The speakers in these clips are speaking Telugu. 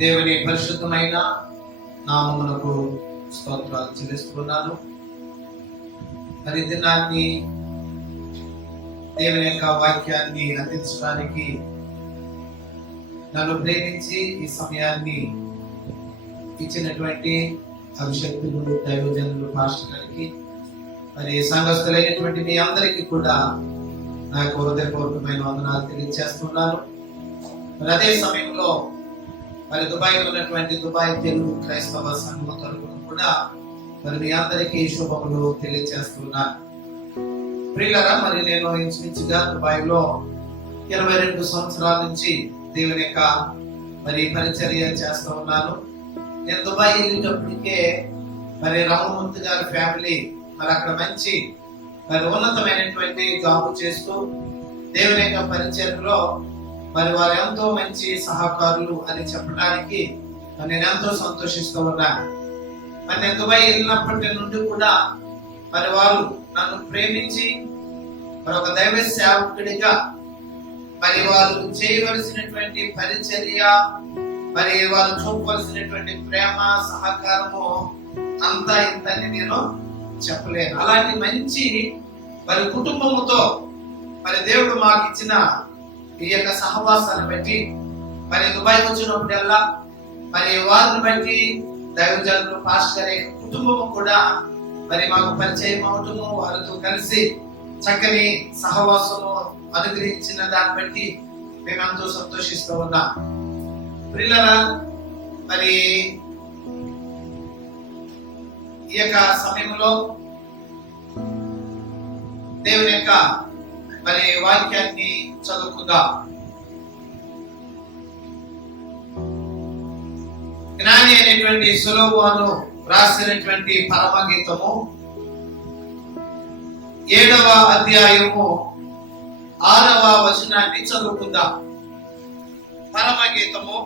దేవుని పరిశుద్ధమైన నామమునకు స్తోత్రాలు చెల్లిస్తున్నాను. మరి దినాన్ని దేవుని యొక్క వాక్యాన్ని అందించడానికి నన్ను ప్రేమించి ఈ సమయాన్ని ఇచ్చినటువంటి అభిషక్తులు, దైవజనులు, పాస్టర్ గారికి, మరి సంఘస్థులైనటువంటి మీ అందరికీ కూడా నా హృదయపూర్వకమైన వందనాలు తెలియజేస్తున్నాను. మరి అదే సమయంలో మరి దుబాయ్లో ఉన్నటువంటి దుబాయ్ తెలుగు క్రైస్తవ సంఘం తరపున కూడా మరి మీ అందరికీ శుభములు తెలియజేస్తున్నాను. ప్రియులారా, మరి నేను ఇంచుమించుగా దుబాయ్లో 22 సంవత్సరాల నుంచి దేవుని యొక్క మరి పరిచర్య చేస్తూ ఉన్నాను. నేను దుబాయ్ వెళ్ళేటప్పటికే మరి రామమూర్తి గారి ఫ్యామిలీ మరి అక్కడ మంచి మరి ఉన్నతమైనటువంటి జాబ్ చేస్తూ దేవుని యొక్క పరిచర్యలో మరి వారు ఎంతో మంచి సహకారులు అని చెప్పడానికి నేను ఎంతో సంతోషిస్తూ ఉన్నాను. మరి నేను దుబాయ్ వెళ్ళినప్పటి నుండి కూడా మరి వారు నన్ను ప్రేమించి మరి ఒక దైవ సేవకుడిగా మరి వారు చేయవలసినటువంటి పరిచర్య, మరి వారు చూపవలసినటువంటి ప్రేమ, సహకారము అంతా ఇంతని నేను చెప్పలేను. అలాంటి మంచి మరి కుటుంబముతో మరి దేవుడు మాకు ఇచ్చిన ఈ యొక్క సహవాసాన్ని బట్టి మరి దుబాయ్ వచ్చినప్పుడల్లా మరి వారిని బట్టి దైవజనులు, పాస్టర్ గారి కుటుంబము కూడా మరి మాకు పరిచయం అవటము, వారితో కలిసి చక్కని సహవాసము అనుగ్రహించిన దాన్ని బట్టి మేము ఎంతో సంతోషిస్తూ ఉన్నాం. ప్రియులారా, మరి ఈ యొక్క సమయంలో దేవుని యొక్క మరి వాక్యాన్ని చదువుకుందాం. జ్ఞాని అయినటువంటి సొలొమోను రాసినటువంటి పరమగీతము 7వ అధ్యాయము 6వ వచనాన్ని చదువుకుందాం. పరమగీతము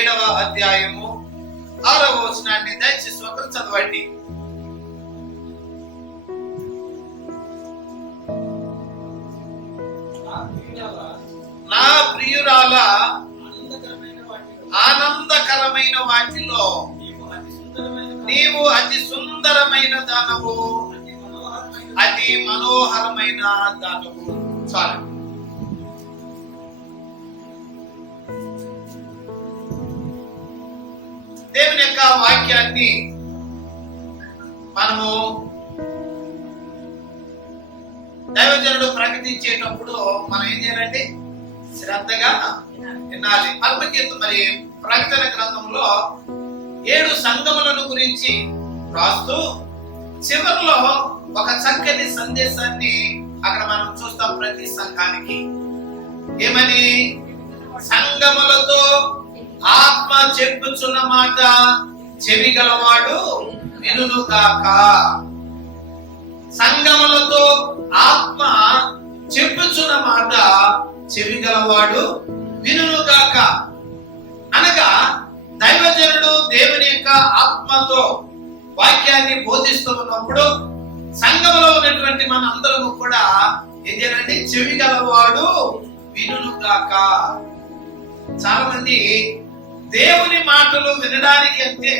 7వ అధ్యాయము 6వ వచనాన్ని దయచేసి ఒకరు చదవండి. నా ప్రియురాల ఆనందకరమైన వాటిలో నీవు అతి సుందరమైన దానవు, అతి మనోహరమైన దానవు. చాలు. దేవుని యొక్క వాక్యాన్ని మనము దైవజనుడు ప్రకటించేటప్పుడు మనం ఏం చేయాలంటే శ్రద్ధగా వినాలి. పరమగీతం మరి ప్రకటన గ్రంథంలో 7 సంఘములను గురించి రాస్తూ చివరిలో ఒక చక్కని సందేశాన్ని అక్కడ మనం చూస్తాం. ప్రతి సంఘానికి ఏమని? సంఘములతో ఆత్మ చెప్పుచున్న మాట చెవి గలవాడు వినుగాక. సంఘములతో ఆత్మ చెప్పుచున్న మాట చెవి గలవాడు వినుగాక. అనగా దైవజనుడు దేవుని యొక్క ఆత్మతో వాక్యాన్ని బోధిస్తూ ఉన్నప్పుడు సంఘములో ఉన్నటువంటి మన అందరము కూడా ఏంటంటే చెవి గలవాడు వినుగాక. చాలా మంది దేవుని మాటలు వినడానికి అంటే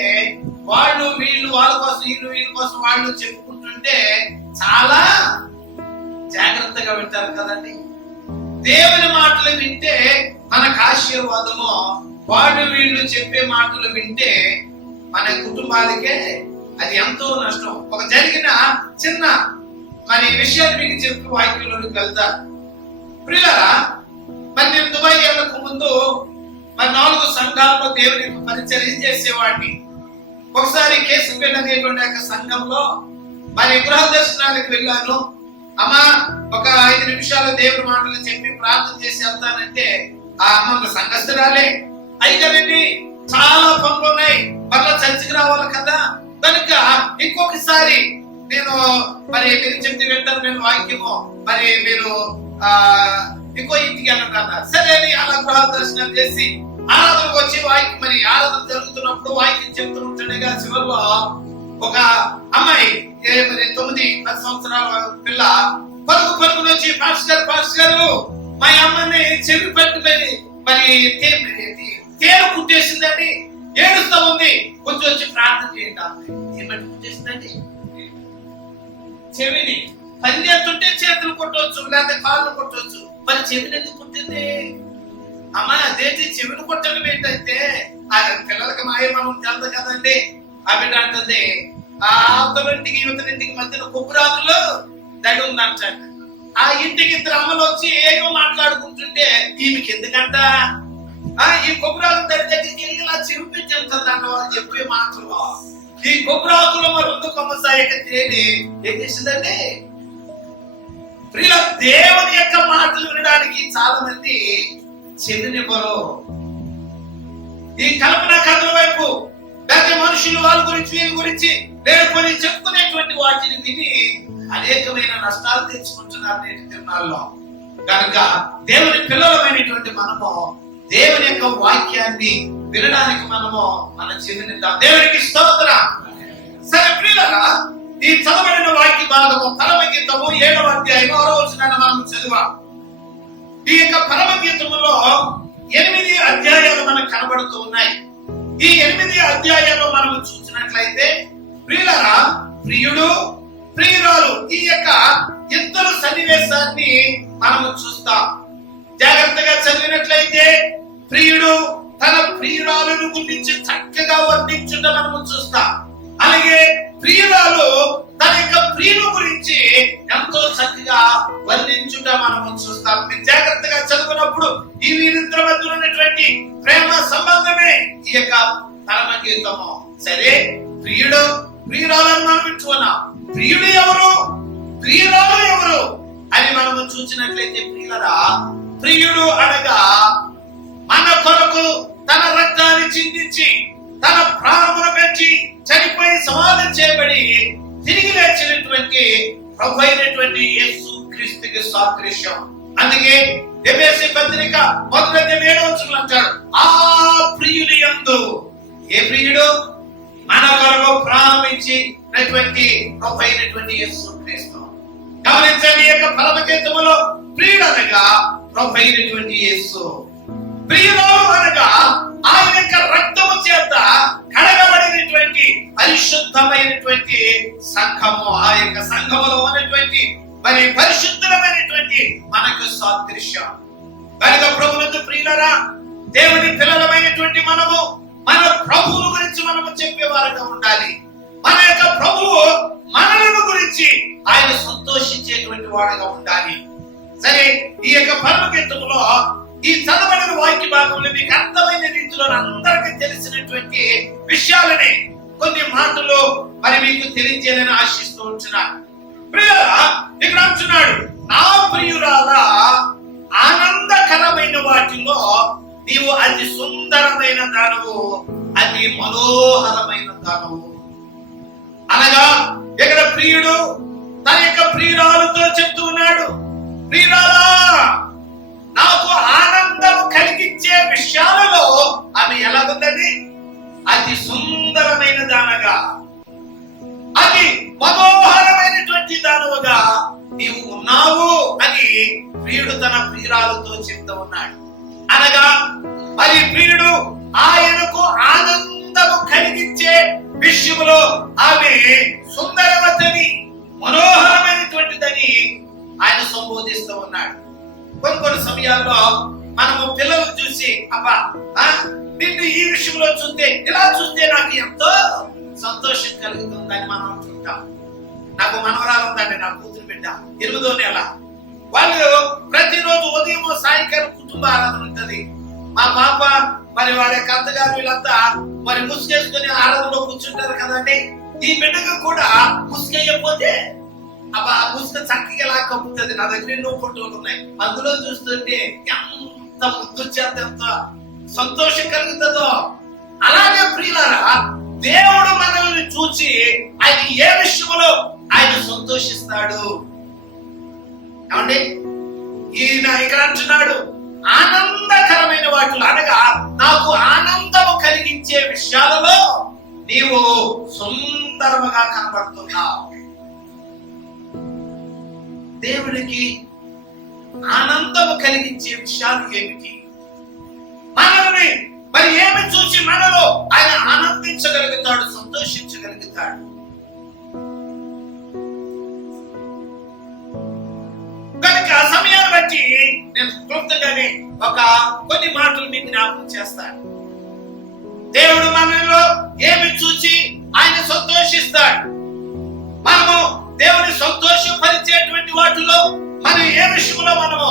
వాళ్ళు వీళ్ళు వాళ్ళ కోసం వీళ్ళ కోసం వాళ్ళు చెప్పుకుంటుంటే చాలా జాగ్రత్తగా వింటారు కదండి. దేవుని మాటలు వింటే మనకు ఆశీర్వాదము, వాళ్ళు వీళ్ళు చెప్పే మాటలు వింటే మన కుటుంబాలకే అది ఎంతో నష్టం. ఒక జరిగిన చిన్న మరి విషయాన్ని మీకు చెప్పి వాక్యంలోకి వెళ్తారు. ప్రియులారా, మరి నేను దుబాయ్ వెళ్ళక ముందు మరి 4 సంఘాల్లో దేవుని పరిచర్య చేసేవాడిని. ఒకసారి కేసుపేట అనేటువంటి సంఘంలో మరి గృహ దర్శనానికి వెళ్ళాను. అమ్మా, ఒక 5 నిమిషాలు దేవుడి మాటలు చెప్పి ప్రార్థన చేసి వెళ్తానంటే ఆ అమ్మ సంఘస్థురాలే, అయితేనండి చాలా పనులు ఉన్నాయి, మళ్ళా చర్చికి రావాలి కదా, కనుక ఇంకొకసారి నేను మరి మీరు చెప్తే వెళ్తాను, నేను వాక్యము మరి మీరు ఇంకో ఇంటికి వెళ్ళండి అన్నారు. సరే అని అలా గృహ దర్శనం చేసి ఆరాధనకు వచ్చి వాక్యం మరి ఆరాధన జరుగుతున్నప్పుడు వాక్యం చెప్తూ ఉంటుండగా చివరిలో ఒక అమ్మాయి 9-10 సంవత్సరాల పిల్ల పరుగు నుంచి పాస్టర్ గారు మా అమ్మని చెవి పట్టుకొని మరి తేలు కుట్టేసిందండి, ఏడుస్తా ఉంది, కొంచెం వచ్చి ప్రార్థన చేయండి. ఏమని కుట్టేసిందండి? చెవిని. పని చేస్తుంటే చేతులు కొట్టవచ్చు, లేకపోతే కాళ్ళు కొట్టవచ్చు, మరి చెవిని ఎందుకు కుట్టింది? అమ్మా అదేంటి చెవిని కొట్టడం ఏంటంటే పిల్లలకి మాయమనం తెలదు కదండి. ఆవిడ అంటుంది, ఆ అవతలింటికి యువతలింటికి మధ్యన కొబ్బరాకులో దడి ఉందంట. ఆ ఇంటికి ఇద్దరు అమ్మలు వచ్చి ఏమో మాట్లాడుకుంటుంటే ఈమెకి ఎందుకంట ఈ కొబ్బరాకు దడి దగ్గరికి వెళ్ళి ఇలా చిరుపించేస్తుందంట వాళ్ళు చెప్పే మాటలు. ఈ కొబ్బరాకులో మరి ముందు కొమ్మసాయక తేలి ఏం చేసిందండి? ప్రియుల దేవుని యొక్క మాటలు వినడానికి చాలా మంది చెవినివ్వరు. ఈ కల్పన కథల వైపు లేకపోతే మనుషులు వాళ్ళ గురించి వీళ్ళ గురించి నేను కొన్ని చెప్పుకునేటువంటి వాటిని విని అనేకమైన నష్టాలు తెచ్చుకుంటున్నారు నేటి దినాల్లో. కనుక దేవుని పిల్లలమైనటువంటి మనము దేవుని యొక్క వాక్యాన్ని వినడానికి మనము మన చెవినిద్దాం. దేవునికి స్తోత్రం. సరే ప్రియులారా, ఈ చదవబడిన వాక్య భాగము పరమగీతము 7వ అధ్యాయము 6వ వచనాన్ని మనం చదివాం. ఈ యొక్క పరమగీతములో 8 అధ్యాయాలు మనకు కనబడుతూ ఉన్నాయి. ఈ 8 అధ్యాయాల్లో మనం చూసినట్లయితే ప్రియులారా, ప్రియుడు ప్రియురాలు ఈ యొక్క ఇద్దరు సన్నివేశాన్ని మనము చూస్తాం. జాగ్రత్తగా చదివినట్లయితే ప్రియుడు తన ప్రియురాలను గురించి చక్కగా వర్ణించుట మనము చూస్తాం. అలాగే ప్రియురాలు తన యొక్క ప్రియుల గురించి ఎంతో చక్కగా వర్ణించుట మనము చూస్తాం. మీరు జాగ్రత్తగా చదువుకున్నప్పుడు ఈ వీరిద్దరి మధ్య ఉన్నటువంటి ప్రేమ సంబంధమే ఈ యొక్క పరమగీతము. సరే, ప్రియుడు ప్రియురాలను మనం వింటున్నాం. ప్రియుడు ఎవరు, ప్రియురాలు ఎవరు అని మనము చూసినట్లయితే ప్రియులరా, ప్రియుడు అనగా మన కొరకు తన రక్తాన్ని చిందించి తన ప్రాణమును పెంచి చనిపోయి సమాధి చేయబడి తిరిగి లేచినటువంటి ప్రభు అయినటువంటి యేసు క్రీస్తుకి సాదృశ్యం. అందుకే ఎఫెసీ పత్రిక 1:7 అంటాడు, ఆ ప్రియుని యందు. ఏ ప్రియుడు? మన కొరకు ప్రాణం ఇచ్చినటువంటి ప్రభు అయినటువంటి యేసు క్రీస్తు. గమనించండి, యొక్క పరమగీతములో ప్రియుడు అనగా ప్రభు అయినటువంటి యేసు, ప్రియురాలు అనగా ఆయన యొక్క రక్తము చేత కడగబడినటువంటి పరిశుద్ధమైనటువంటి సంఘము. ఆ యొక్క సంఘములో ఉన్నటువంటి మరి పరిశుద్ధమైనటువంటి మనకు సాదృశ్యం. కనుక ప్రభువునందు ప్రియులరా, దేవుని పిల్లలమైనటువంటి మనము మన ప్రభువుల గురించి మనము చెప్పేవారుగా ఉండాలి. మన యొక్క ప్రభువు మనలను గురించి ఆయన సంతోషించేటువంటి వాడుగా ఉండాలి. సరే, ఈ యొక్క పరమగీతములో ఈ చదవబడిన వాక్య భాగంలో మీకు అర్థమైన రీతిలో అందరికీ తెలిసినటువంటి విషయాలని కొన్ని మాటలు మరి మీకు తెలియజేయాలని ఆశిస్తూ ఉంటున్నాను. ప్రియులారా, ఇక్కడ అంటున్నాడు, నా ప్రియురాలా, ఆనందకరమైన వాటిలో నీవు అతి సుందరమైన దానవు, అతి మనోహరమైన దానవు. అనగా ఇక్కడ ప్రియుడు తన యొక్క ప్రియురాలతో చెప్తూ ఉన్నాడు, ప్రియురాలా, నాకు ఆనందము కలిగించే విషయాలలో అవి ఎలాగుందండి? అతి సుందరమైన దానగా, అది మనోహరమైనటువంటి దానవుగా నీవు ఉన్నావు అని ప్రియుడు తన ప్రియురాలతో చెప్తూ ఉన్నాడు. అనగా మరి ప్రియుడు ఆయనకు ఆనందము కలిగించే విషయంలో ఆమె సుందరవతని, మనోహరమైనటువంటిదని ఆయన సంబోధిస్తూ ఉన్నాడు. కొన్ని సమయాల్లో మనము పిల్లలు చూసి, అబ్బా నిన్ను ఈ విషయంలో చూస్తే, ఇలా చూస్తే నాకు ఎంతో సంతోషం కలుగుతుందని మనం అనుకుంటాం. నాకు మనవరాలు ఉందండి, నా కూతురు బిడ్డ, 8వ నెల. వాళ్ళు ప్రతిరోజు ఉదయం సాయంకాలం కుటుంబ ఆరాధన ఉంటది. మా పాప మరి వాళ్ళ అత్తగారు వీళ్ళంతా మరి ముసుగేసుకుని ఆరాధనలో కూర్చుంటారు కదండి. ఈ బిడ్డకు కూడా ముసుగేయకపోతే అబ్బా ముసుగు చక్కగా ఎలా కప్పుతుంది. నా దగ్గర ఎన్నో ఫోటోలు ఉన్నాయి, అందులో చూస్తుంటే ఎంత ముద్దు చేత ఎంత సంతోషం కలుగుతుందో. అలాగే ప్రియులారా, దేవుడు మనల్ని చూసి ఆయన ఏ విషయంలో ఆయన సంతోషిస్తాడు ఏమండి? ఈయన ఇక్కడ అంటున్నాడు, ఆనందకరమైన వాటిలో అనగా నాకు ఆనందము కలిగించే విషయాలలో నీవు సుందరముగా కనబడుతున్నావు. దేవునికి ఆనందము కలిగించే విషయాలు ఏమిటి? మనల్ని మరి సంతోషించగలుగుతాడు. కనుక సమయాన్ని బట్టి నేను క్లుప్తంగానే కొన్ని మాటలు మీకు జ్ఞాపకం చేస్తాను. దేవుడు మనలో ఏమి చూసి ఆయన సంతోషిస్తాడు, మనము దేవుని సంతోషపరిచేటువంటి వాటిలో మనం ఏ విషయంలో మనము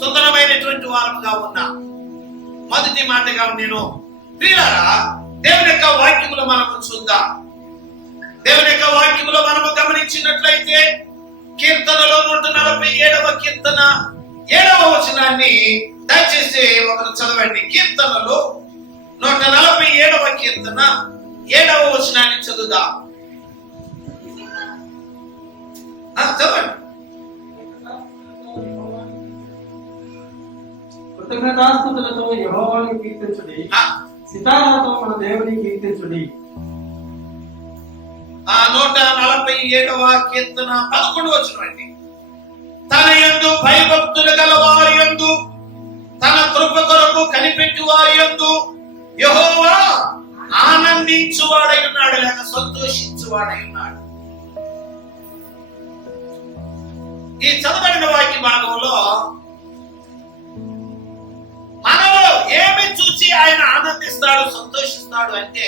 సుందరమైనటువంటి వారముగా ఉన్నా. మొదటి మాటగా నేను ప్రియులారా, దేవుని యొక్క వాక్యములో మనము చూద్దాం. దేవుని యొక్క వాక్యములో మనము గమనించినట్లయితే కీర్తనలో 147వ కీర్తన 7వ వచనాన్ని దయచేసి ఒకరు చదవండి. కీర్తనలో 147వ కీర్తన 7వ వచనాన్ని చదువుదాం. చదవండి. కృతజ్ఞతాస్తుతులతో యెహోవాను కీర్తించుడి, సితారాతో మన దేవుని కీర్తించుడి. 147వ కీర్తన 11వ వచనం. తన యందు భయభక్తులు గల వారి యందు, తన కృప కొరకు కనిపెట్టి వారి యందు యెహోవా ఆనందించువాడై ఉన్నాడు, లేక సంతోషించువాడై ఉన్నాడు. ఈ చదవబడిన వాక్య భాగంలో మనలో ఏమి చూసి ఆయన ఆనందిస్తాడు, సంతోషిస్తాడు అంటే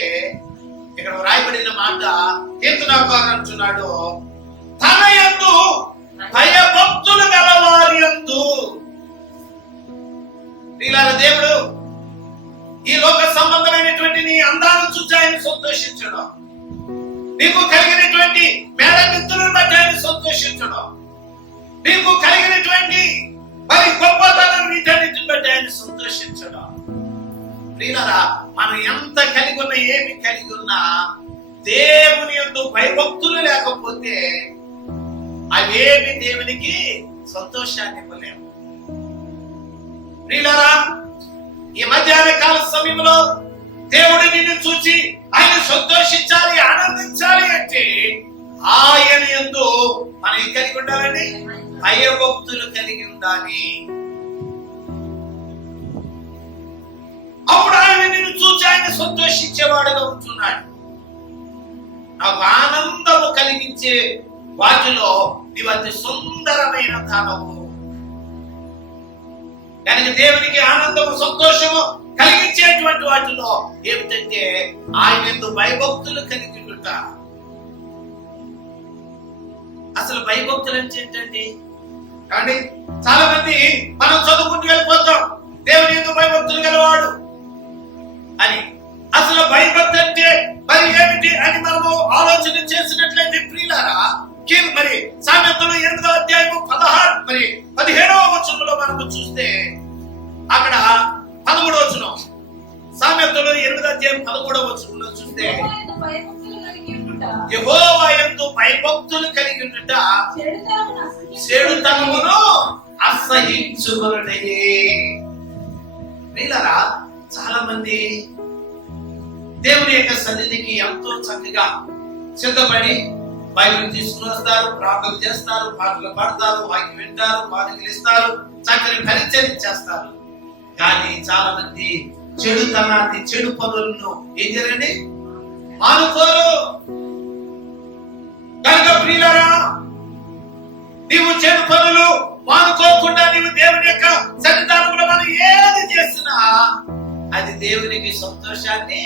ఇక్కడ రాయబడిన మాట కీర్తనకారుడు అంటున్నాడు, తన యందు భయభక్తులు గల వారి యందు. దేవుడు ఈ లోక సంబంధమైనటువంటి నీ అందాలను చూసి ఆయన సంతోషించడం, నీకు కలిగినటువంటి మేడమిత్రులను బట్టి ఆయన సంతోషించడం, నీకు కలిగినటువంటి మరి గొప్పతనం వీటన్నిటిని బట్టి ఆయన సంతోషించడం. ప్రియులారా, మనం ఎంత కలిగి ఉన్నా, ఏమి కలిగి ఉన్నా, దేవుని యందు భయభక్తులు లేకపోతే అవేమి దేవునికి సంతోషాన్ని ఇవ్వలేము. ప్రియులారా, ఈ మధ్యాహ్న కాల సమయంలో దేవుడు నిన్ను చూసి ఆయన సంతోషించాలి, ఆనందించాలి అంటే ఆయన యందు మనం కలిగి ఉండాలని భయభక్తులు కలిగి ఉండాలి. అప్పుడు ఆయన నిన్ను చూసి ఆయన సంతోషించేవాడుగా ఉంటున్నాడు. నాకు ఆనందము కలిగించే వాటిలో నీవు అతి సుందరమైన దానవు. కనుక దేవునికి ఆనందము, సంతోషము కలిగించేటువంటి వాటిలో ఏమిటంటే ఆయన యందు భయభక్తులు కలిగి ఉండుట. అసలు భయభక్తులు అంటే ఏంటండి? కానీ చాలా మంది మనం చదువుకుంటూ వెళ్ళిపోతాం, దేవుని యందు భయభక్తులు గలవాడు అని. అసలు భయభక్తి అంటే మరి ఏమిటి అని మనము ఆలోచన చేసినట్లయితే ప్రియులారా, మరి సామెతలు 8వ అధ్యాయము 17వ వచనంలో మనము చూస్తే అక్కడ 13వ వచనం, సామెతలు 8వ అధ్యాయం 13వ వచనంలో చూస్తే యెహోవా యందు భయభక్తులు కలిగి ఉండుట చెడుతనమును అసహించుకొనుటయే. ప్రియులారా, చాలా మంది దేవుని యొక్క సన్నిధికి ఎంతో చక్కగా సిద్ధపడి బైబిల్ తీసుకుని వస్తారు, ప్రార్థన చేస్తారు, పాటలు పాడతారు, వాక్యం వింటారు, పాటలు ఇస్తారు, చక్కని పరిచయం చేస్తారు. కానీ చాలా మంది చెడుతనాన్ని, చెడు పనులను ఏం చేయండి మానుకోరు. కనుక ప్రియులారా, నీవు చెడు పనులు మానుకోకుండా నీవు దేవుని యొక్క సన్నిధానంలో మనం ఏది చేసినా అది దేవునికి సంతోషాన్ని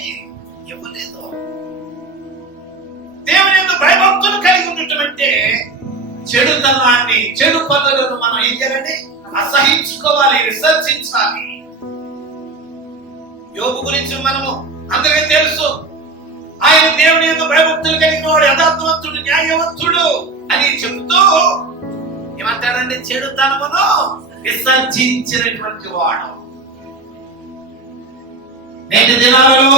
ఇవ్వలేదు. దేవుని యందు భయభక్తులు కలిగి ఉండటం అంటే చెడుతనాన్ని, చెడు పనులను మనం ఏం చేయాలండి? అసహించుకోవాలి, విసర్జించాలి. యోబు గురించి మనము అందరికీ తెలుసు. ఆయన దేవుని యందు భయభక్తులు కలిగిన వాడు, యథార్థవంతుడు, న్యాయవంతుడు అని చెబుతూ ఏమంటాడంటే చెడుతనమును విసర్జించినటువంటి వాడు. నేటి దినాలలో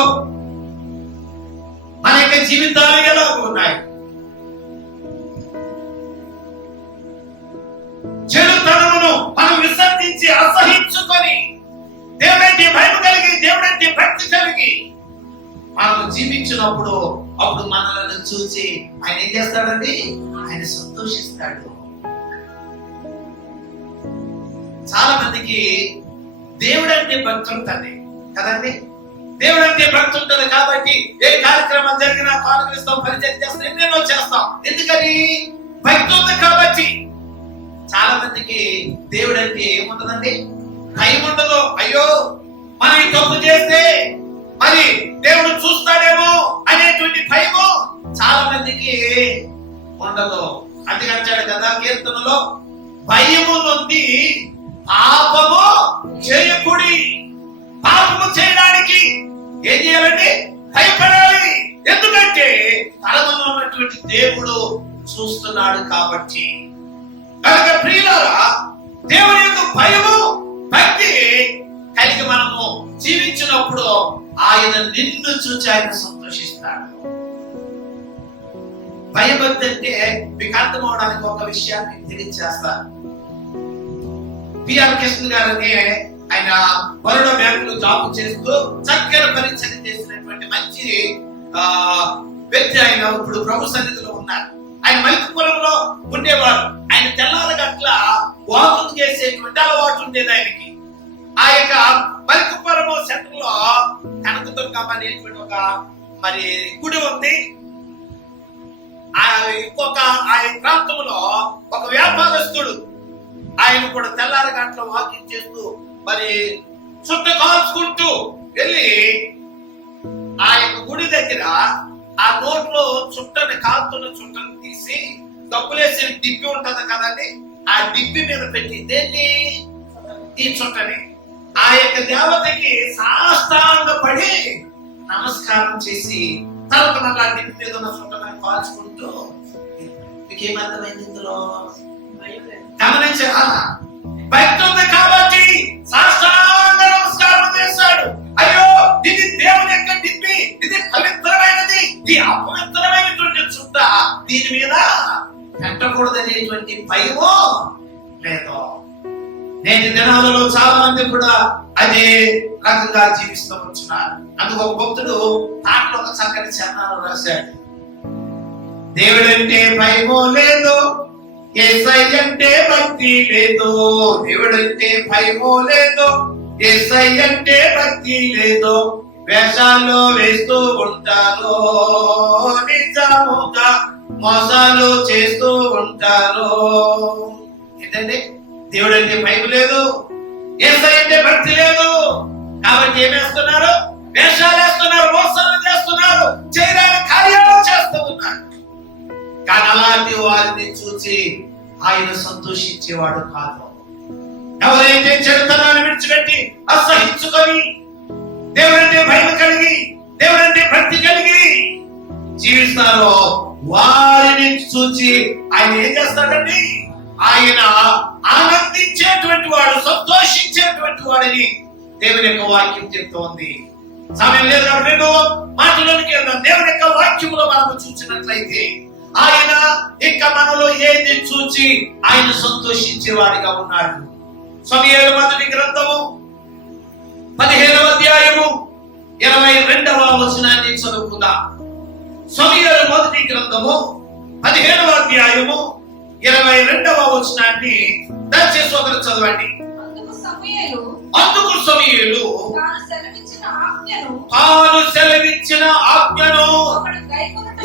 మన యొక్క జీవితాలు ఎలా ఉన్నాయి? చెడుతనమును మనం విసర్జించి అసహించుకొని దేవుడంటే భయం కలిగి, దేవుడంటే భక్తి కలిగి మనం జీవించినప్పుడు అప్పుడు మనలను చూసి ఆయన ఏం చేస్తాడండి? ఆయన సంతోషిస్తాడు. చాలా మందికి దేవుడంటే భక్తి ఉంటుంది కదండి. దేవుడు అంటే భక్తి ఉంటుంది కాబట్టి ఏ కార్యక్రమం జరిగినా కానుకలిస్తాం, పరిచయం చేస్తాం, ఎన్నెన్నో చేస్తాం. ఎందుకని? భక్తి ఉంది కాబట్టి. చాలా మందికి దేవుడు అంటే ఏముంటదండి? భయం ఉండదు. అయ్యో మనం ఈ తప్పు చేస్తే మరి దేవుడు చూస్తాడేమో అనేటువంటి భయము చాలా మందికి ఉండదు. అందుకంటాడు కదా కీర్తనలో, భయము నుండి పాపము చేయకుడి. పాపము చేయడానికి ఏం చేయాలండి? భయపడాలి. ఎందుకంటే పరమలో ఉన్నటువంటి దేవుడు చూస్తున్నాడు కాబట్టి. కనుక ప్రియులారా, దేవుని యొక్క భయము భక్తి కలిగి మనము జీవించినప్పుడు ఆయన నిన్ను చూచి ఆయన సంతోషిస్తాడు. భయభక్తి అంటే మీకు అర్థం అవడానికి ఒక విషయాన్ని తెలియజేస్తారు. పిఆర్ కృష్ణ గారని ఆయన బరోడా బ్యాంకులో జాబ్ చేస్తూ చక్కని పరిచయం చేసినటువంటి మంచి వ్యక్తి. ఆయన ఇప్పుడు ప్రభు సన్నిధిలో ఉన్నారు. ఆయన మైకుపురంలో ఉండేవాడు. ఆయన తెల్లారి గట్ల వాకింగ్ చేసేటువంటి అలవాటు ఉండేది ఆయనకి. ఆ యొక్క మైకుపురం సెంటర్ లో కనకదుర్గమ్మ అనేటువంటి ఒక మరి గుడి ఉంది. ఇంకొక ఆయన ప్రాంతంలో ఒక వ్యాపారస్తుడు ఆయన కూడా తెల్లారి గంటల వాకింగ్ చేస్తూ మరి చుట్ట కాల్చుకుంటూ వెళ్ళి ఆ యొక్క గుడి దగ్గర ఆ నోట్లో చుట్టని కాలుతున్న చుట్టను తీసి డబ్బులేసి డిబ్బి ఉంటది కదండి, ఆ డిబ్బి మీద పెట్టి దేన్ని? ఈ చుట్టని ఆ యొక్క దేవతకి సాష్టాంగపడి నమస్కారం చేసి తర్వాత మళ్ళీ ఆ డిబ్బి మీద ఉన్న చుట్టని కాల్చుకుంటూ, మీకేమర్థమైంది ఇందులో? గమనించారా? భక్తి ఉంది కాబట్టి సాష్టాంగ నమస్కారం చేశాడు. అయ్యో ఇది దేవుని యొక్క డిబ్బి, ఇది పవిత్రమైనది, ఇది అపవిత్రమైనటువంటి చుట్ట, దీని మీద పెట్టకూడదనేటువంటి భయమో లేదు. నేటి దినాలలో చాలా మంది కూడా అదే రకంగా జీవిస్తూ ఉంటున్నారు. అందుకు ఒక భక్తుడు పాటలో ఒక చక్కని చరణాలు రాశాడు. దేవుడంటే భయమో లేదు, యేసయ్య అంటే భక్తి లేదు. దేవుడంటే భయమో లేదు, యేసయ్య అంటే భక్తి లేదు. వేషాలు వేస్తూ ఉంటారు, నిజముగా మోసాలు చేస్తూ ఉంటారు. ఏంటంటే దేవుడంటే భయం లేదు, యేసయ్య అంటే భక్తి లేదు. కాబట్టి ఏం వేస్తున్నారు? వేషాలు వేస్తున్నారు, మోసాలు చేస్తున్నారు, చేయరాని కార్యాలు చేస్తూ ఉన్నారు. కానీ అలాంటి వారిని చూసి ఆయన సంతోషించేవాడు కాదు. ఎవరైతే చెడుతనాన్ని విడిచిపెట్టి అసహించుకొని దేవుడంటే భయం కలిగి, దేవుడంటే భక్తి కలిగి జీవిస్తారో వారిని చూసి ఆయన ఏం చేస్తాడండి? ఆయన ఆనందించేటువంటి వాడు, సంతోషించేటువంటి వాడిని దేవుని యొక్క వాక్యం చెప్తోంది. సమయం లేదు కాబట్టి మాటలోనికి వెళ్దాం. దేవుని యొక్క వాక్యంలో మనం చూసినట్లయితే ఆయన ఇక మనలో ఏది చూచి ఆయన సంతోషించేవాడిగా ఉన్నాడు. సమూయేలు మొదటి గ్రంథము 15వ అధ్యాయము 22వ వచనాన్ని చదువుకుందాం. సమూయేలు మొదటి గ్రంథము 15వ అధ్యాయము 22వ వచనాన్ని దయచేసి ఒకరు చదవండి. అందుకు సమూయేలు తాను సెలవిచ్చిన ఆజ్ఞను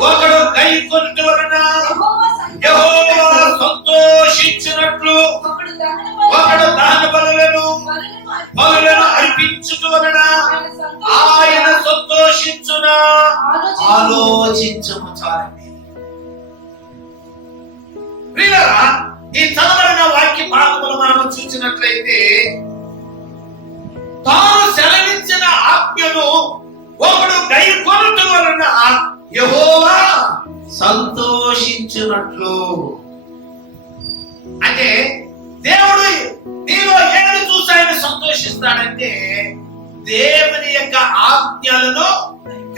ఒకడు గైకొనుట వలన యెహోవా సంతోషించినట్లు ఒకడు దహన బలులను అర్పించుట వలన ఆయన సంతోషించునా? ఆలోచించము చాలండి. ప్రియులారా, ఈ చదవబడిన వాక్య భాగములు మనం చూసినట్లయితే తాను సెలవించిన ఆజ్ఞను ఒకడు గైకొనుట వలన యెహోవా సంతోషించినట్లు. అంటే దేవుడు నీలో ఏది చూసి ఆయన సంతోషిస్తాడంటే దేవుని యొక్క ఆజ్ఞలను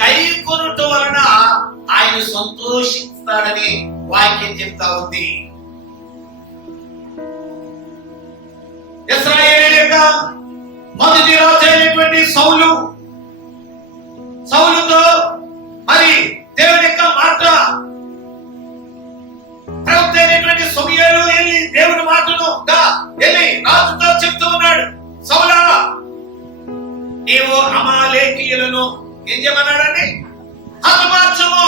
గైకొనుట వలన ఆయన సంతోషిస్తాడని వాక్యం చెప్తా ఉంది. ఇశ్రాయేలు యొక్క మొదటి రాజు అయినటువంటి సౌలుతో మరి దేవుని యొక్క మాట ప్రవక్త అయినటువంటి సమూయేలు వెళ్ళి దేవుని మాటను వెళ్ళి రాజుతో చెప్తూ ఉన్నాడు. సౌలా, నీవు అమాలేకీయులను ఏం చేయమన్నాడండి? హతమార్చము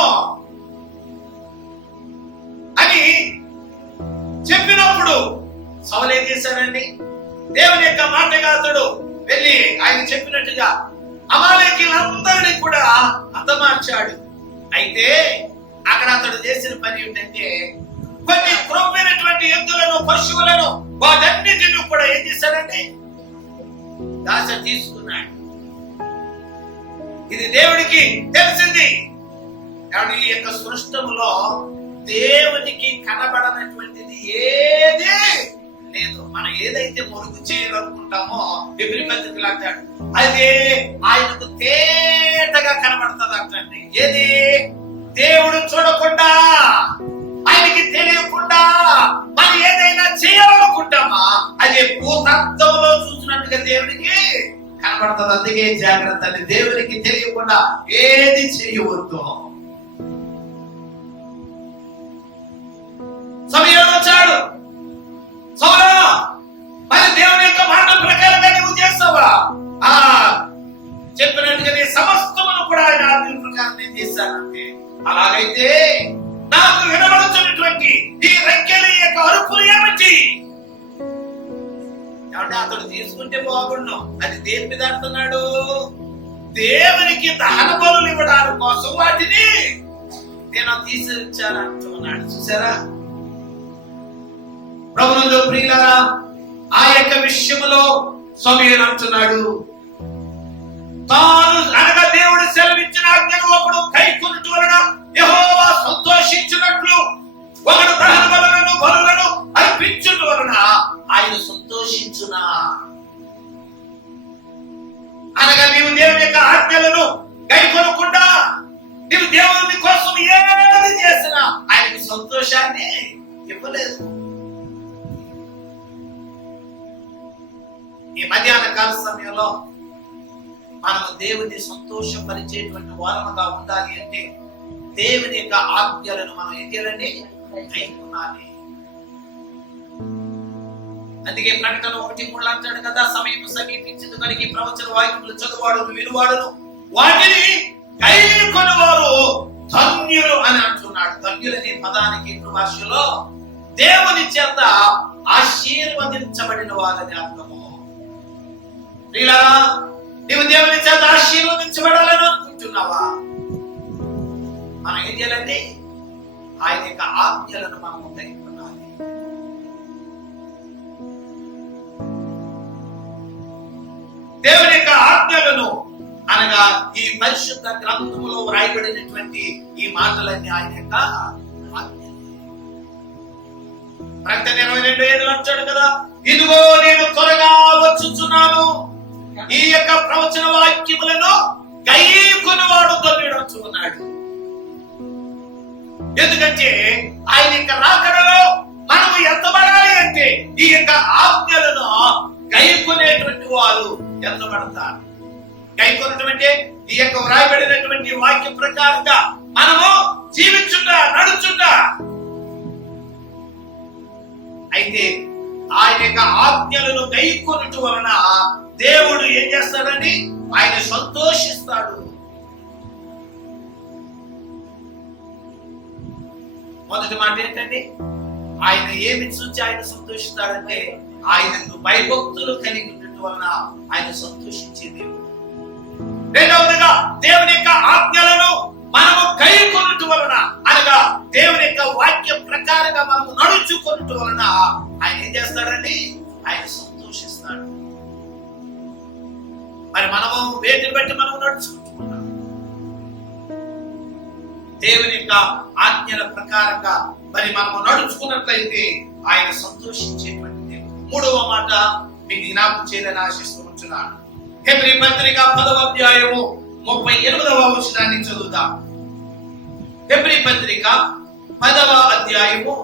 అని చెప్పినప్పుడు సౌలు ఏం చేశాడండి? దేవుని యొక్క మాటగాతుడు వెళ్ళి ఆయన చెప్పినట్టుగా అమాలేకీయులందరినీ కూడా హతమార్చాడు. అయితే అక్కడ అతడు చేసిన పని ఏంటంటే కొన్ని క్రొవ్వైనటువంటి ఎద్దులను, పశువులను, వాటన్నిటిని కూడా ఏం చేశాడండి? దాస తీసుకున్నాడు. ఇది దేవుడికి తెలిసింది. కాబట్టి ఈ యొక్క సృష్టములో దేవునికి కనబడనటువంటిది ఏది లేదు. మనం ఏదైతే మొరుగు చేయాలనుకుంటామో ఎబ్రీ పత్రికలు అంటాడు, అదే ఆయనకు తేటగా కనబడుతుంది అంటండి. ఏది దేవుడు చూడకుండా, ఆయనకి తెలియకుండా మనం ఏదైనా చేయాలనుకుంటామా అది భూతత్వంలో చూసినట్టుగా దేవునికి కనబడుతుంది. అందుకే జాగ్రత్త అండి, దేవునికి తెలియకుండా ఏది చేయవద్దు. సమయంలో వచ్చాడు, సౌలా మరి దేవుని యొక్క మాట ప్రకారంగా నువ్వు చేస్తావా? చెప్పినట్టుగా నీ సమస్తమును కూడా ఆయన ఆజ్ఞల ప్రకారం నేను చేశానంటే, అలాగైతే నాకు వినబడుతున్నటువంటి ఈ రెక్కల యొక్క అరుపులు ఏమిటి? కాబట్టి అతడు తీసుకుంటే బాగుండు. అది దేని మీద అంటున్నాడు? దేవునికి దహన బలులు ఇవ్వడానికి కోసం వాటిని నేను తీసుకొచ్చాను అంటున్నాడు. చూసారా ప్రభువులో ప్రియులారా, ఆ యొక్క విషయంలో సమూయేలు అంటున్నాడు, తాను అనగా దేవుడు సెలవిచ్చిన ఆజ్ఞను ఒకడు కైకొనుట వలన యెహోవా సంతోషించినట్లు ఒకడు దహన బలులను అర్పించుట వలన ఆయన సంతోషించునా. అనగా నీవు దేవుని యొక్క ఆజ్ఞలను కైకొనకుండా నీవు దేవుని కోసం ఏది చేసినా ఆయనకు సంతోషాన్ని ఇవ్వలేదు. ఈ మధ్యాహ్న కాల సమయంలో మనము దేవుని సంతోషపరిచేటువంటి వారముగా ఉండాలి అంటే దేవుని యొక్క ఆజ్ఞలను మనం ఏం చేయాలండి? కైకొనాలి. అందుకే ప్రకటన 1:3 అంటాడు కదా, సమయం సమీపించింది కనుక ఈ ప్రవచన వాక్యములు చదువువాడును వినువాడును వాటిని కైకొనువారు ధన్యులు అని అంటున్నాడు. ధన్యులనే పదానికి ఇప్పుడు భాషలో దేవుని చేత ఆశీర్వదించబడిన వారని అర్థము. ప్రియులారా, నీవు దేవుని చేత ఆశీర్వదించబడాలని అనుకుంటున్నావా? మనం ఏం చేయాలండి? ఆయన యొక్క ఆజ్ఞలను మనం కైకొనాలి. దేవుని యొక్క ఆజ్ఞలను అనగా ఈ పరిశుద్ధ గ్రంథములో వ్రాయబడినటువంటి ఈ మాటలన్నీ ఆయన యొక్క ఆజ్ఞలు. ప్రకటన 22:7 అంటాడు కదా, ఇదిగో నేను త్వరగా వచ్చుచున్నాను, ఈ యొక్క ప్రవచన వాక్యములను కైకొనువాడు ధన్యుడు అంటున్నాడు. ఎందుకంటే ఆయన యొక్క రాకడలో మనము ఎత్తబడాలి అంటే ఈ యొక్క ఆజ్ఞలను కైకొనేటువంటి వారు ఎత్తబడతారు. కైకొనటం అంటే ఈ యొక్క వ్రాయబడినటువంటి వాక్యం ప్రకారంగా మనము జీవించుట, నడుచుట. అయితే ఆయన యొక్క ఆజ్ఞలను కైకొనుట వలన దేవుడు ఏం చేస్తాడని? ఆయన సంతోషిస్తాడు. మొదటి మాట ఏంటండి? ఆయన ఏమి చూసి ఆయన సంతోషిస్తాడంటే ఆయనకు భయభక్తులు కలిగి ఉండటం వలన ఆయన సంతోషించే దేవుడు. రెండవదిగా దేవుని యొక్క ఆజ్ఞలను మనము కైకొనుట వలన అనగా దేవుని యొక్క వాక్య ప్రకారంగా మనము నడుచుకొనుట వలన ఆయన ఏం చేస్తాడండి? ఆయన సంతోషిస్తాడు. మరి మనము వేటిని బట్టి మనము నడుచుకుంటున్నాం? దేవుని యొక్క ఆజ్ఞల ప్రకారంగా మరి మనము నడుచుకున్నట్లయితే ఆయన సంతోషించేటువంటి దేవుడు. మూడవ మాట మీకు జ్ఞాపకం చేయాలని ఆశిస్తూ ఉంటున్నాను. హెబ్రీ పత్రిక 10వ అధ్యాయము 38వ వచనాన్ని చదువుదాం. హెబ్రీ పత్రిక 10వ అధ్యాయము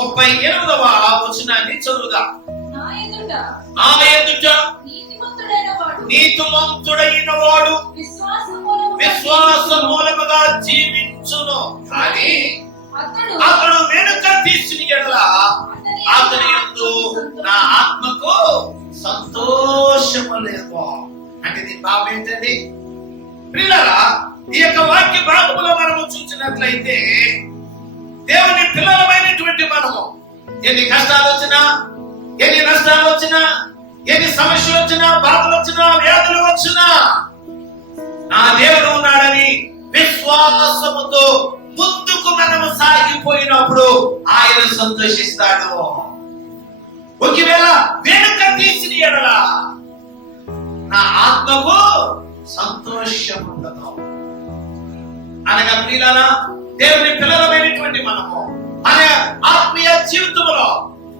38వ వచనాన్ని చదువుదాం. నా ఎదుట నీతిమంతుడైన వాడు విశ్వాస మూలముగా జీవించును, కానీ అతడు వెనుక తీసిన యెడల అతని యందు నా ఆత్మకు సంతోషము లేదు. అంటే దీని భావం ఏంటండి? పిల్లరా, ఈ యొక్క వాక్య భాగంలో మనము చూసినట్లయితే దేవుని పిల్లలమైనటువంటి మనము ఎన్ని కష్టాలు వచ్చినా, ఎన్ని నష్టాలు వచ్చినా, ఎన్ని సమస్యలు వచ్చినా, బాధలు వచ్చినా, వ్యాధులు వచ్చినా నా దేవుడు ఉన్నాడని విశ్వాసముతో ముందుకు మనము సాగిపోయినప్పుడు ఆయన సంతోషిస్తాడు. ఒకవేళ వెనుక తీసిన ఎడల నా ఆత్మకు సంతోషం ఉండదు. అనగా ప్రియులారా, దేవుని పిల్లలమైనటువంటి మనము మన ఆత్మీయ జీవితంలో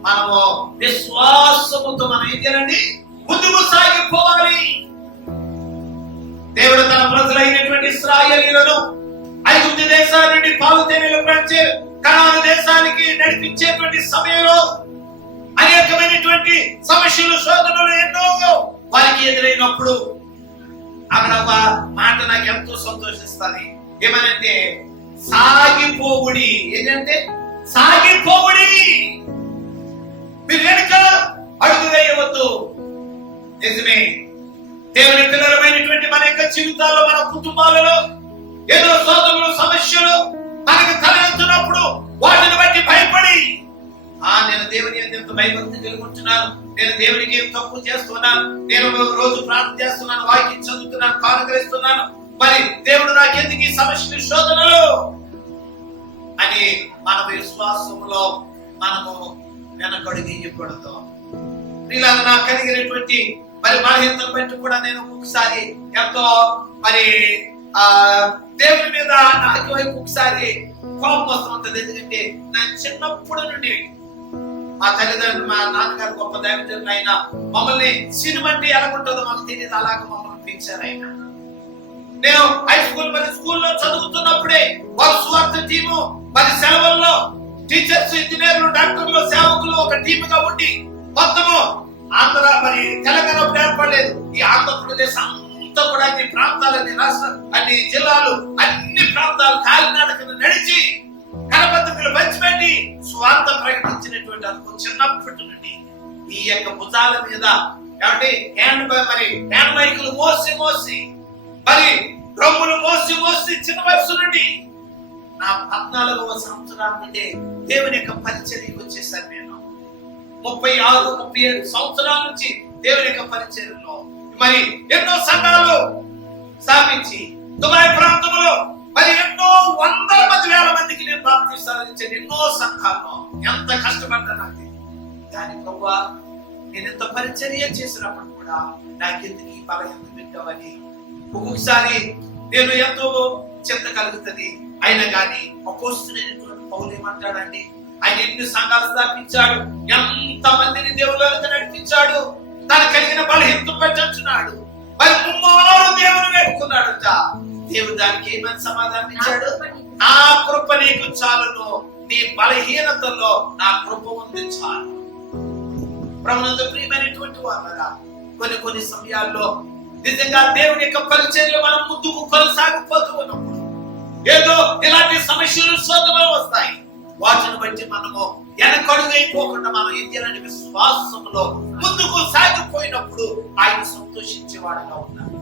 మనము విశ్వాసముతో మనం ఏం చేయాలండి? ముందుకు సాగిపోవాలి. దేవుడు తన ప్రజలైనటువంటి ఇశ్రాయేలీయులను ఐగుప్తు దేశం నుండి పాలు తేనెలు పంచే కనాను దేశానికి నడిపించేటువంటి సమయంలో అనేకమైనటువంటి సమస్యలు, శోధనలు ఎన్నో వారికి ఎదురైనప్పుడు అక్కడ ఒక మాట నాకు ఎంతో సంతోషిస్తుంది. ఏమనంటే సాగిపోవుడి. ఏంటంటే సాగిపోవుడి. మీరు వెనుక అడుగు వేయవద్దు. నిజమే, దేవుని పిల్లలమైనటువంటి మన యొక్క జీవితాల్లో, మన కుటుంబాలలో ఏదో శోధనలు, సమస్యలు మనకు తలెత్తున్నప్పుడు వాటిని బట్టి భయపడి నేను దేవుని ఎంత భయభక్తి కలిగి ఉంటున్నాను, నేను దేవునికి ఏం తప్పు చేస్తున్నాను, నేను రోజు ప్రార్థన చేస్తున్నాను, వాక్యం చదువుతున్నాను, కానుకరిస్తున్నాను, మరి దేవుడు నాకెందుకు ఈ సమస్యలు, శోధనలు అని మన విశ్వాసంలో మనము వెనకడుగేయకూడదు. ప్రియులారా, నాకు కలిగినటువంటి మరి బలహీనతను బట్టి కూడా నేను ఒకసారి ఎంతో మరి దేవుని మీద నాకు వైపు ఒకసారి కోపం వస్తూ ఉంటుంది. ఎందుకంటే నా చిన్నప్పుడు నుండి మా తల్లిదండ్రులు, మా నాన్నగారు గొప్ప దైవజనులు అయినా మమ్మల్ని సినిమా అంటే ఎలా ఉంటుందో మాకు తెలియదు, అలాగే మమ్మల్ని పెంచారు ఆయన. నేను హై స్కూల్ మరి స్కూల్లో చదువుతున్నప్పుడే వారు సువార్త టీము మరి సెలవుల్లో టీచర్స్, ఇంజనీర్లు, డాక్టర్లు, సేవకులు ఒక టీముగా ఉండి మొత్తము ఆంధ్ర మరి తెలంగాణ ఏర్పడలేదు, ఈ ఆంధ్రప్రదేశ్ అంతా కూడా అన్ని ప్రాంతాలన్నీ రాష్ట్రం, అన్ని జిల్లాలు, అన్ని ప్రాంతాలు కాలినాడకను నడిచి కరపత్రికలు పంచిపెట్టి స్వార్థ ప్రకటించినటువంటి అనుకో చిన్నప్పటి నుండి ఈ యొక్క భుజాల మీద కాబట్టి హ్యాండ్ మైకులు మోసి మరి డ్రమ్ములు మోసి చిన్న వయసు నుండి నా 14వ సంవత్సరాల నుండి దేవుని యొక్క పరిచర్యకు వచ్చేసాను. నేను 36-37 సంవత్సరాల నుంచి దేవుని యొక్క పరిచర్యలో మరి ఎన్నో సంఘాలు స్థాపించి దుబాయ్ ప్రాంతంలో మరి ఎన్నో వందల మంది, వేల మందికి నేను బాప్తిసాలు ఎన్నో సంఘాల్లో ఎంత కష్టపడ్డాను. దాని ప్రభు నేను ఎంత పరిచర్య చేసినప్పుడు కూడా నాకెందుకు ఈ బలహీనత పెట్టావని ఒక్కొక్కసారి నేను ఎంతో చింత కలుగుతుంది. అయినా కానీ అపోస్తలుడైనటువంటి పౌలు ఏమంటాడండి, ఆయన ఎన్ని సంఘాలు స్థాపించాడు, ఎంత మందిని దేవుళ్ళకి నడిపించాడు, తనకు కలిగిన బలహీనత పెట్టినాడు, మరి 3 దేవుని వేడుకున్నాడట. దేవుడు దానికి ఏమని సమాధానం ఇచ్చాడు? నా కృప నీకు చాలును, నీ బలహీనతల్లో నా కృప ఉంది చాలు. ప్రభునందు ప్రియమైనటువంటి వాళ్ళరా, కొన్ని సమయాల్లో నిజంగా దేవుని యొక్క పరిచర్యలో మనం ముందుకు కొనసాగిపోతూ ఉన్నప్పుడు ఏదో ఇలాంటి సమస్యలు, శోధనలు వస్తాయి. వాటిని బట్టి మనము వెనకడుగైపోకుండా మనం ఏం చేయాలంటే విశ్వాసంలో ముందుకు సాగిపోయినప్పుడు ఆయన సంతోషించేవాడుగా ఉన్నారు.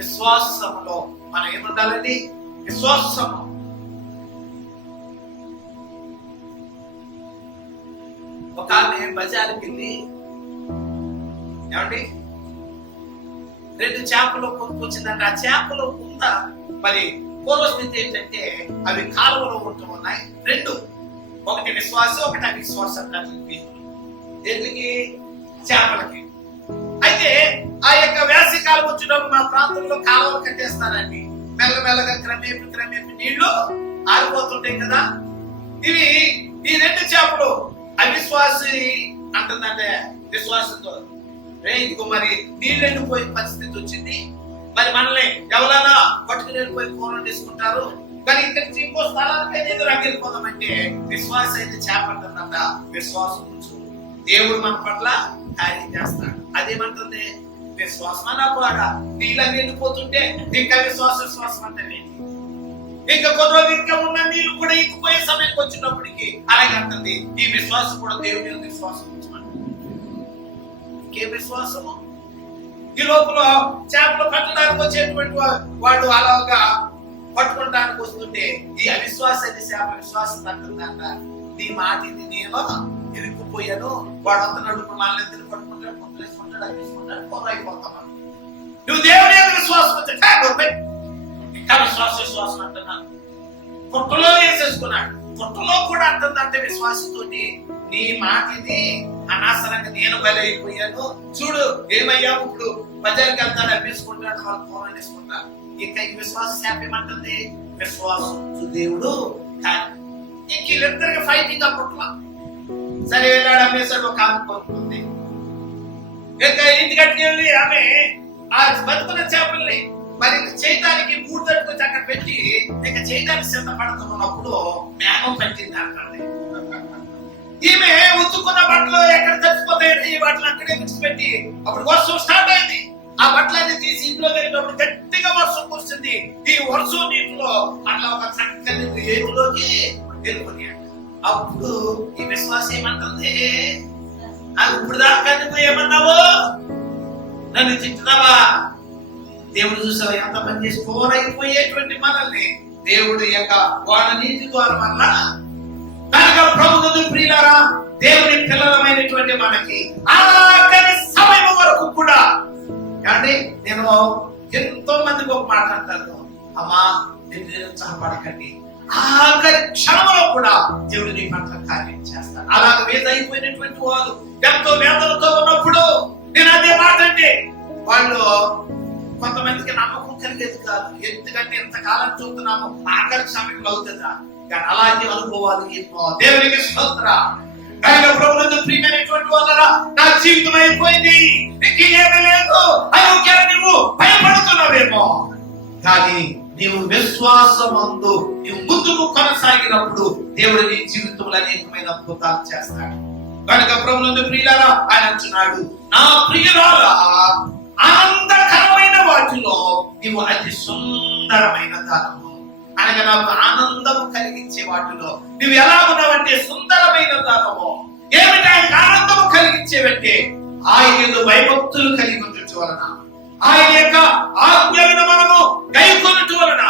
విశ్వాసంలో మనం ఏముండాలండి? విశ్వాసము. ఒక ఆమె బజార్కి వెళ్ళి ఏమండి 2 చేపలు కొనుక్కొచ్చిందంటే ఆ చేపలు ఉంద మరి పూర్వస్థితి ఏంటంటే అవి కాలువలో ఉంటూ ఉన్నాయి. 2, ఒకటి విశ్వాసం, ఒకటి అవిశ్వాసం. దేనికి? చేపలకి. అయితే ఆ యొక్క వేసవి కాలం వచ్చినప్పుడు మా ప్రాంతంలో కాలువలు కట్టేస్తారండి. మెల్లమెల్లగా క్రమేపీ నీళ్లు ఆరిపోతుంటాయి కదా. ఇవి ఈ 2 చేపలు అవిశ్వాసి అంటుందంటే విశ్వాసంతో ఇదిగో మరి నీళ్ళు ఎండిపోయే పరిస్థితి వచ్చింది, మరి మనల్ని ఎవరైనా పట్టుకుని వెళ్ళిపోయి కూర తీసుకుంటారు, కానీ ఇక్కడి ఇంకో స్థలానికి అయితే వెళ్ళిపోదామంటే విశ్వాస అయితే చేపడుతుందంట. విశ్వాసం ఉంచు, దేవుడు మన పట్ల కార్యం చేస్తాడు. అదేమంటుంది? విశ్వాసం అన్నమాట. నీళ్ళని ఎండిపోతుంటే ఇంకా విశ్వాసం అంటే ఇంకా కొన్ని రోజులు ఇంకా ఉన్న నీళ్లు కూడా ఇంకిపోయే సమయానికి వచ్చినప్పటికీ అలాగే అంటుంది. ఈ విశ్వాసం కూడా దేవుని విశ్వాసం ఉంచమంట. ఇంకే విశ్వాసము? ఈ లోపల చేపలు పట్టడానికి వచ్చేటువంటి వాడు అలాగా పట్టుకోవడానికి వస్తుంటే ఈ అవిశ్వాసాన్ని చేప విశ్వాసం తగ్గుతుందంట. నీ మాట ఇది నేను ఇరుక్కుపోయాను, వాడు అంత నడుపు వాళ్ళిద్దరు పట్టుకుంటాడు, పొద్దులు వేసుకుంటాడు, అవి వేసుకుంటాడు, పొర అయిపోతాను. నువ్వు దేవుని యొక్క విశ్వాసం వచ్చే ఇంకా విశ్వాసం అంటున్నాను. పుట్టలో వేసేసుకున్నాడు. పుట్టలో కూడా అంటుందంటే విశ్వాసంతోటి నీ మాట ఇది అనవసరంగా నేను బలైపోయాను. చూడు ఏమయ్యా, ఇప్పుడు బజార్కి వెళ్తాడు, అమ్మేసుకుంటాడు, వాళ్ళు పూర్వం వేసుకుంటారు. ఇంకా ఈ విశ్వాస శాప ఏమంటుంది? విశ్వాసం దేవుడు కాదు. ఇంక వీళ్ళిద్దరికి ఫైటింగ్ అప్పట్లో. సరే వెళ్ళాడు, అమ్మేశాడు. ఒక ఆమె కొనుక్కుంది. ఇంకా ఇంటికి కట్టుకెళ్ళి ఆమె ఆ బతుకున్న చేపల్ని మరి చేయడానికి 3 తట్టుకొచ్చి అక్కడ పెట్టి ఇక చేయడానికి సిద్ధపడుతున్నప్పుడు మేఘం పట్టింది అంటుంది. ఈమె ఉతుక్కున్న బట్టలు ఎక్కడ తడిచిపోతాయంటే ఈ బట్టలు అక్కడే విడిచిపెట్టి అప్పుడు వర్షం స్టార్ట్ అయింది. ఆ బట్టలన్నీ తీసి ఇంట్లో వెళ్ళినప్పుడు గట్టిగా వర్షం కురిసింది. ఈ వర్షం నీటిలో అట్లా ఒక చక్కని ఏటిలోకి వెళ్ళిపోయాడు. అప్పుడు ఈ విశ్వాసం ఏమంటుంది? అది ఇప్పుడు దాకా నువ్వు ఏమన్నావు? నన్ను తిట్టున్నావా? దేవుడు చూసావా ఎంత పని చేసి పోరైపోయేటువంటి మనల్ని దేవుడు యొక్క వాళ్ళ నీతి ద్వారా వల్ల కనుక ప్రభుత్వ ప్రియులారా, దేవుని పిల్లలమైనటువంటి మనకి ఆఖరి సమయం వరకు కూడా అంటే నేను ఎంతో మందికి ఒక మాట అంటాను, అమ్మా నిరుత్సాహపడకండి, ఆఖరి క్షణంలో కూడా దేవుడు నీ పట్ల కార్యం చేస్తాడు. అలాగ వేదైపోయినటువంటి వాళ్ళు ఎంతో వేదనతో ఉన్నప్పుడు నేను అదే మాట అంటే వాళ్ళు కొంతమందికి నమ్మకం కలిగేది కాదు. ఎందుకంటే ఎంతకాలం చూస్తున్నాము, ఆఖరి సమయంలో అవుతుందా? కానీ అలాంటి అనుభవాలు ఎన్నో. దేవునికి స్తోత్రం. ప్రభుత్వ ప్రియమైనటువంటి వాళ్ళరా, నా జీవితం అయిపోయింది, ఏమీ లేదు, అయోగ్యాన్ని నువ్వు భయపడుతున్నావేమో. కానీ నీవు విశ్వాసమందు నీవు ముందుకు కొనసాగినప్పుడు దేవుడు నీ జీవితంలో అనేకమైన అద్భుతాలు చేస్తాడు. కనుక ప్రభుత్వ ప్రియులారా ఆయన అంటున్నాడు, నా ప్రియులారా, ఆనందకరమైన వాటిలో నీవు అతి సుందరమైన దానము అనగా నాకు ఆనందము కలిగించే వాటిలో నువ్వు ఎలా ఉన్నావంటే సుందరమైన దానము. ఏమిటి ఆయనకు ఆనందము కలిగించేవంటే ఆయన భయభక్తులు కలిగి ఉండటం వలన, ఆయన యొక్క ఆజ్ఞలను మనము గైకొనటం వలన,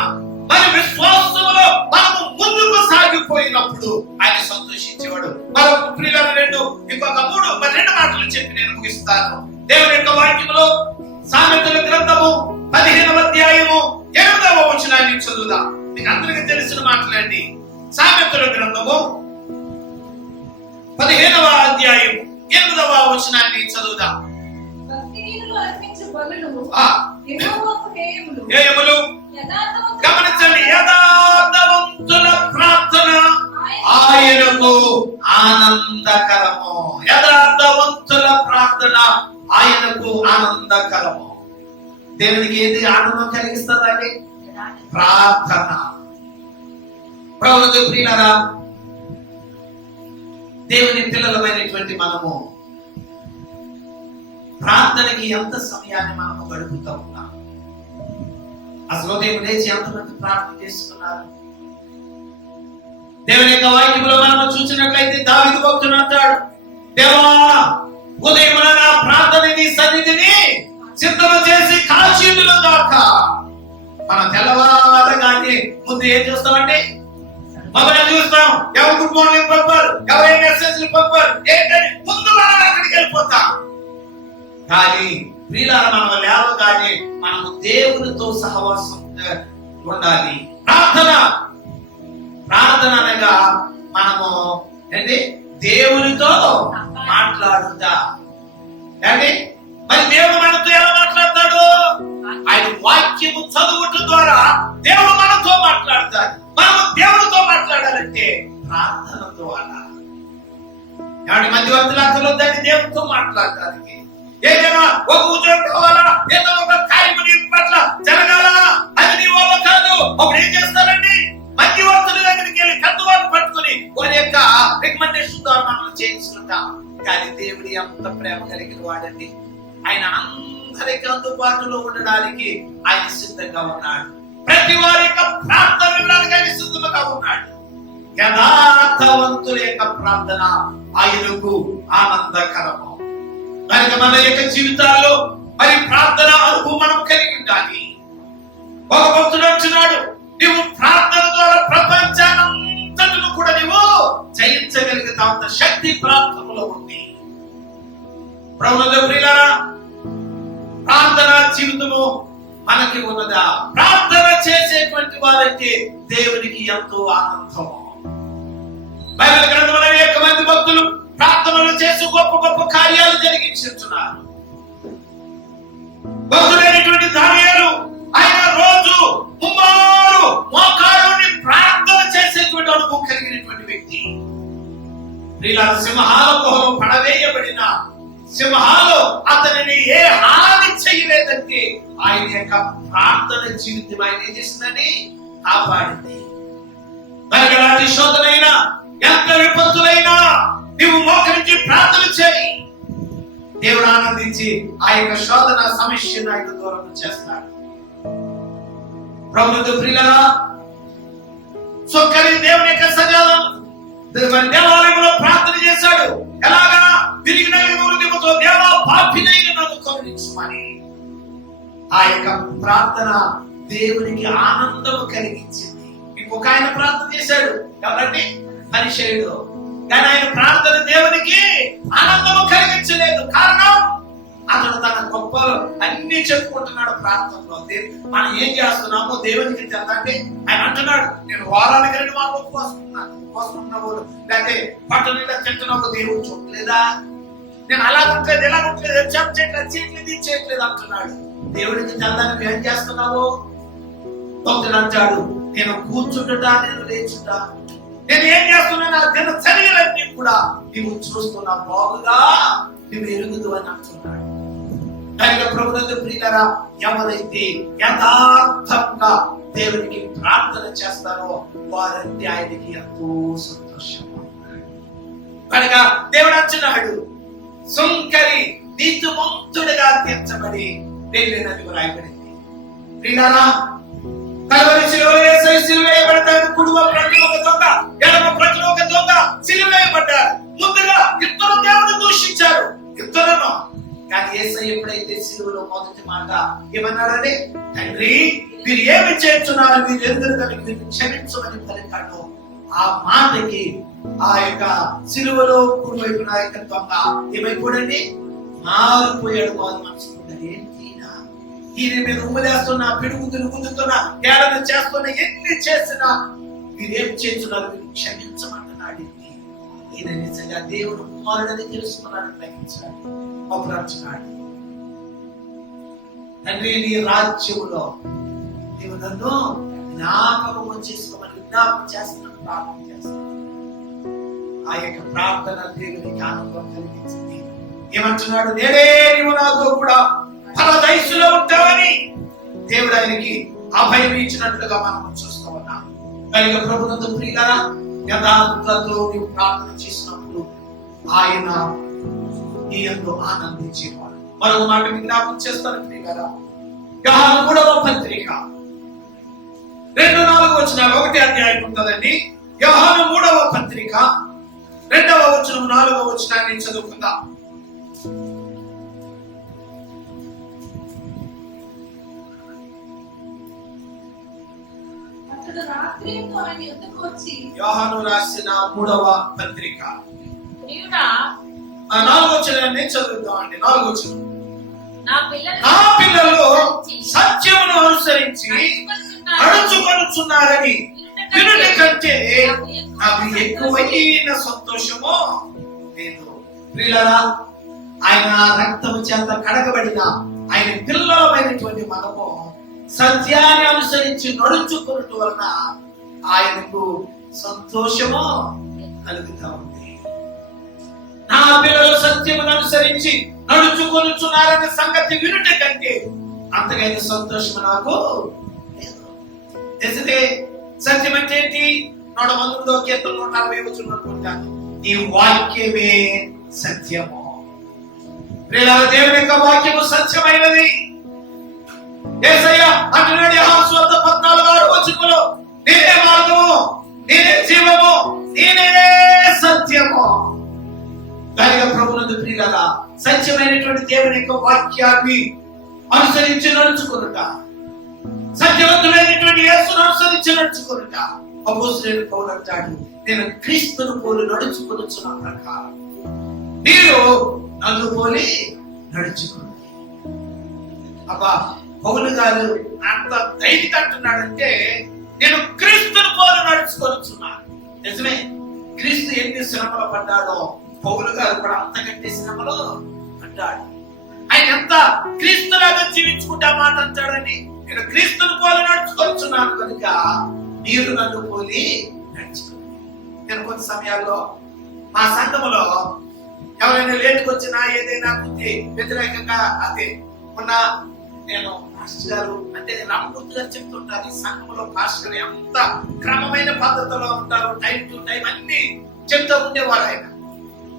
మరి విశ్వాసములో మనము ముందుకు సాగిపోయినప్పుడు ఆయన సంతోషించేవాడు. మరొక ప్రియులను ఇంకొక 2 మాటలు చెప్పి నేను ముగిస్తాను. దేవుని యొక్క వాక్యములో సామెతల గ్రంథము 15వ అధ్యాయము 8వ వచనాన్ని చదువుదాం. మీకు అందరికీ తెలిసిన మాటలండి. సామెతల గ్రంథము 15వ అధ్యాయము 8వ వచనాన్ని చదువుదాం. గమనించండి, యథార్థవంతుల ప్రార్థన ఆయనకు ఆనందకరము. యథార్థవంతుల ప్రార్థన ఆయనకు ఆనందకరము. దేవునికి ఏది ఆనందం కలిగిస్తుందండి? ప్రార్థన. ప్రభుత్వ ప్రియులారా, దేవుని పిల్లలమైనటువంటి మనము ప్రార్థనకి ఎంత సమయాన్ని మనము గడుపుతూ ఉన్నాం? అసలు ఉదయం లేచి ఎంతమంది ప్రార్థన చేస్తున్నారు? దేవుని యొక్క వాక్యంలో మనము చూసినట్లయితే దావీదు భక్తుడు అంటాడు, దేవా ఉదయం నా ప్రార్థనని సన్నిధిని సిద్ధము చేసి కాల్చీదులు గాక. మనం తెల్లవారగానే ముందు ఏం చూస్తామంటే మొబైల్ చూస్తాం, ఎవరు గుడ్ మార్నింగ్ పంపారు, ఎవరైనా మెసేజ్లు పంపారు, ఏంటని ముందు మనం అక్కడికి వెళ్ళిపోతాం. కానీ ప్రియులారా, మనం లేవగానే మనము దేవునితో సహవాసం ఉండాలి. ప్రార్థన అనగా మనము ఏంటి? దేవునితో మాట్లాడుతా. అంటే మరి దేవుడు మనతో ఎలా మాట్లాడతాడు? ఆయన వాక్యము చదువుట ద్వారా దేవుడు మనతో మాట్లాడతాడు. మనము దేవుడితో మాట్లాడాలంటే ప్రార్థన ద్వారా. ఎవరి మధ్యవర్తులు అక్కర్లేదని దేవుడితో మాట్లాడటానికి. ఏదైనా ఒక ఉద్యోగం కావాలా, ఏదో ఒక కార్యము నీ పట్ల జరగాల, అది నీ వల్ల కాదు. అప్పుడు ఏం చేస్తారండి? మధ్యవర్తుల దగ్గరికి వెళ్ళి కత్తువాళ్ళు పట్టుకుని వారి యొక్క రికమెండేషన్ ద్వారా మనం చేయించుకుంటాం. కానీ దేవుడి అంత ప్రేమ కలిగిన వాడండి. ఆయన అందరికి అందుబాటులో ఉండడానికి ఆయన సిద్ధంగా ఉన్నాడు. ప్రతి వారి యొక్క ప్రార్థన వినడానికి ఆయన సిద్ధంగా ఉన్నాడు. యథార్థవంతుల యొక్క ప్రార్థన ఆయనకు ఆనందకరము. కనుక మన యొక్క జీవితాల్లో మరి ప్రార్థన ఒక భక్తుడు అంటున్నాడు, నీవు ప్రార్థన ద్వారా ప్రపంచానంతటిని కూడా నీవు జయించగలుగుతావంత శక్తి ప్రార్థనలో ఉంది. ప్రభువునందు ప్రియులారా, ప్రార్థన జీవితము మనకి ఉన్నదా? ప్రార్థన చేసేటువంటి వారైతే దేవునికి ఎంతో ఆనందము. బైబిల్ గ్రంథంలో అనేక మంది భక్తులు ప్రార్థనలు చేసి గొప్ప గొప్ప కార్యాలు జరిగించుతున్నారు. భక్తుడైనటువంటి దానియేలు, ఆయన రోజు ముమ్మారు మోకాళ్ళుని ప్రార్థన చేసేటువంటి అనుభవం కలిగినటువంటి వ్యక్తి. ప్రియులారా, సింహాల గుహలో పడవేయబడిన సింహాలు అతనిని ఏ హాని చేయలేదంటే ఆయన యొక్క ప్రార్థన జీవితం ఆయన ఏం చేసిందని కాపాడింది. మరి ఎలాంటి శోధనైనా, ఎంత విపత్తులైనా నీవు మోకరించి ప్రార్థన చేయి, దేవుడు ఆనందించి ఆ యొక్క శోధన సమస్యను ఆయన దూరం చేస్తాడు. ప్రభువునందు ప్రియులారా, సుంకరి దేవుని యొక్క సజాలం దేవాలయంలో ప్రార్థన చేశాడు. ఎలాగా? తిరిగిన హృదయముతో దేవా పాపినైన నన్ను కరుణించుమని. ఆ యొక్క ప్రార్థన దేవునికి ఆనందం కలిగించింది. ఇంకొక ఆయన ప్రార్థన చేశాడు, ఎవరంటే పరిసయ్యుడు. కానీ ఆయన ప్రార్థన దేవునికి ఆనందము కలిగించలేదు. కారణం, అతను తన గొప్పలు అన్ని చెప్పుకుంటున్నాడు ప్రార్థనలో. మనం ఏం చేస్తున్నామో దేవునికి తెలుసంటే ఆయన అంటున్నాడు, నేను వారానికి 2 మార్లు ఉపవాసమున్నావు, లేకపోతే పట్టణంలో తింటున్నావు, దేవుడు చూడలేదా? నేను అలా ఉండలేదు, ఎలా ఉండలేదు, చేయట్లేదు, చేయట్లేదు అంటున్నాడు. దేవుడికి తెల్లని ఏం చేస్తున్నావు? భక్తుడు అంటాడు, నేను కూర్చుంటుటా, నేను లేచుటా, నేను ఏం చేస్తున్నా, నా దిన చర్యలన్నీ కూడా నీవు చూస్తున్నా, బాగుగా నువ్వు ఎరుగుదు అని అంటున్నాడు. కనుక ప్రభువునందు ప్రియులారా, ఎవరైతే యథార్థంగా దేవునికి ప్రార్థన చేస్తారో వారంటే ఆయనకి ఎంతో సంతోషం. కనుక దేవుడు అంటున్నాడు, సుంకరి నీతిమంతుడిగా తీర్చబడి వెళ్ళినది రాయబడింది. ప్రియులారా, కల్వరి శిలువలో యేసు సిలువ వేయబడ్డాడు. కుడివ ప్రక్కన ఒక దొంగ, ఎడమ ప్రక్కన ఒక దొంగ సిలువ వేయబడ్డారు. ముందుగా ఇద్దరు దేవుని దూషించారు, ఇద్దరును. కానీ యేసయ్య ఎప్పుడైతే సిలువలో మొదటి మాట ఏమన్నాడని, తండ్రి మీరు ఏమి చేస్తున్నారు, మీరు ఎందుకు క్షమించమని పలికాడు. ఆ మాటకి ఆ యొక్క సిలువలో కుడివైపున ఆ యొక్క దొంగ ఏమైపోయాడండి? మారిపోయాడు. మారు మనసుకుంటాడు, ఏంటినా ఈయన మీద ఉమ్మలేస్తున్నా, పిడుగుతులు గుద్దుతున్నా, ఏడన చేస్తున్నా, ఎన్ని చేసినా మీరేం చేస్తున్నారు, మీరు క్షమించమంటున్నాడు. ఈయన నిజంగా దేవుడు కుమారుడని తెలుసుకున్నాడు, గ్రహించాడు, అప్పుడంటున్నాడు, తండ్రి నీ రాజ్యములో నీవు నన్ను జ్ఞాపకం చేసుకోమని విజ్ఞాపం చేస్తున్నాను, ప్రార్థన చేస్తున్నాను. ఆ యొక్క ప్రార్థన దేవునికి ఆనందం కలిగించింది. ఏమంటున్నాడు? నేనే నీవు నాతో కూడా పరదైసులో ఉంటావని దేవుడు ఆయనకి అభయం ఇచ్చినట్లుగా మనం చూస్తూ ఉన్నాం. కనుక ప్రభువునందు ప్రియులారా, యథార్థతలో నీవు ప్రార్థన చేసినప్పుడు ఆయన నీ యందు ఆనందించేవాడు. మరొక మాట జ్ఞాపకం చేస్తాను ప్రియులారా, యోహాను 3వ పత్రిక 2-4 వచనాలు, 1వ అధ్యాయం ఉంటుందండి. యోహాను 3వ పత్రిక 2వ వచనం 4వ వచనాన్ని చదువుకుందాం. యోహాను రాసిన 3వ పత్రిక 4వ వచనాన్ని చదువుతామండి. 4వ వచనం, నా పిల్లలు సత్యమును అనుసరించి నడుచుకొనుచున్నారని వినుట కంటే నాకు ఎక్కువైన సంతోషము లేదు. ప్రియులారా, ఆయన రక్తము చేత కడగబడిన ఆయన పిల్లలమైనటువంటి మనము సత్యాన్ని అనుసరించి నడుచుకున్నట్టు వలన ఆయనకు సంతోషము కలుగుతా ఉంది. నా పిల్లలు సత్యమును అనుసరించి నడుచుకొనుచున్నారనే సంగతి వినుట కంటే అంతకైన సంతోషం నాకు లేదు. తెలిసితే సత్యం అంటే ఏంటి? 119వ కీర్తన 140వ వచనం అనుకుంటాను, నీ వాక్యమే సత్యము. ప్రియులారా, దేవుని యొక్క వాక్యము సత్యమైనది. యేసయ్య అంటున్నాడు యోహాను 14:6 వచనంలో, నేనే మార్గము, నేనే జీవము, నేనే సత్యము. కనుక ప్రభువునందు ప్రియులారా, సత్యమైనటువంటి దేవుని యొక్క వాక్యాన్ని అనుసరించి నడుచుకునుట, సత్యవంతుడైనటువంటి యేసును అనుసరించి నడుచుకొనుట. అపోస్తలుడైన పౌలు అంటాడు, నేను క్రీస్తును పోలి నడుచుకొనుచున్న ప్రకారం మీరు నన్ను పోలి నడుచుకోండి. అబ్బా, పౌలు గారు అంత ధైర్యంగా అంటున్నాడంటే నేను క్రీస్తును పోలి నడుచుకొనుచున్నాను. నిజమే, క్రీస్తు ఎన్ని శ్రమలు పడ్డాడో పౌలు గారు కూడా అంతకంటే శ్రమలు పడ్డాడు. ఆయన ఎంత క్రీస్తులాగా జీవించుకుంటా మాట అంటాడని, నేను క్రీస్తును పోలి నడుచుకొనుచున్నాను కనుక మీరు నన్ను పోలి నడుచుకోండి. నేను కొన్ని సమయాల్లో మా సంఘములో ఎవరైనా లేటుకు వచ్చినా ఏదైనా బుద్ధి వ్యతిరేకంగా అదే మొన్న నేను పాస్టర్ గారు అంటే రామమూర్తి గారు చెప్తుంటారు, ఈ సంఘంలో పాస్టర్ ఎంత క్రమమైన పద్ధతిలో ఉంటారు, టైం టు టైం అన్ని చెప్తూ ఉండేవారు ఆయన.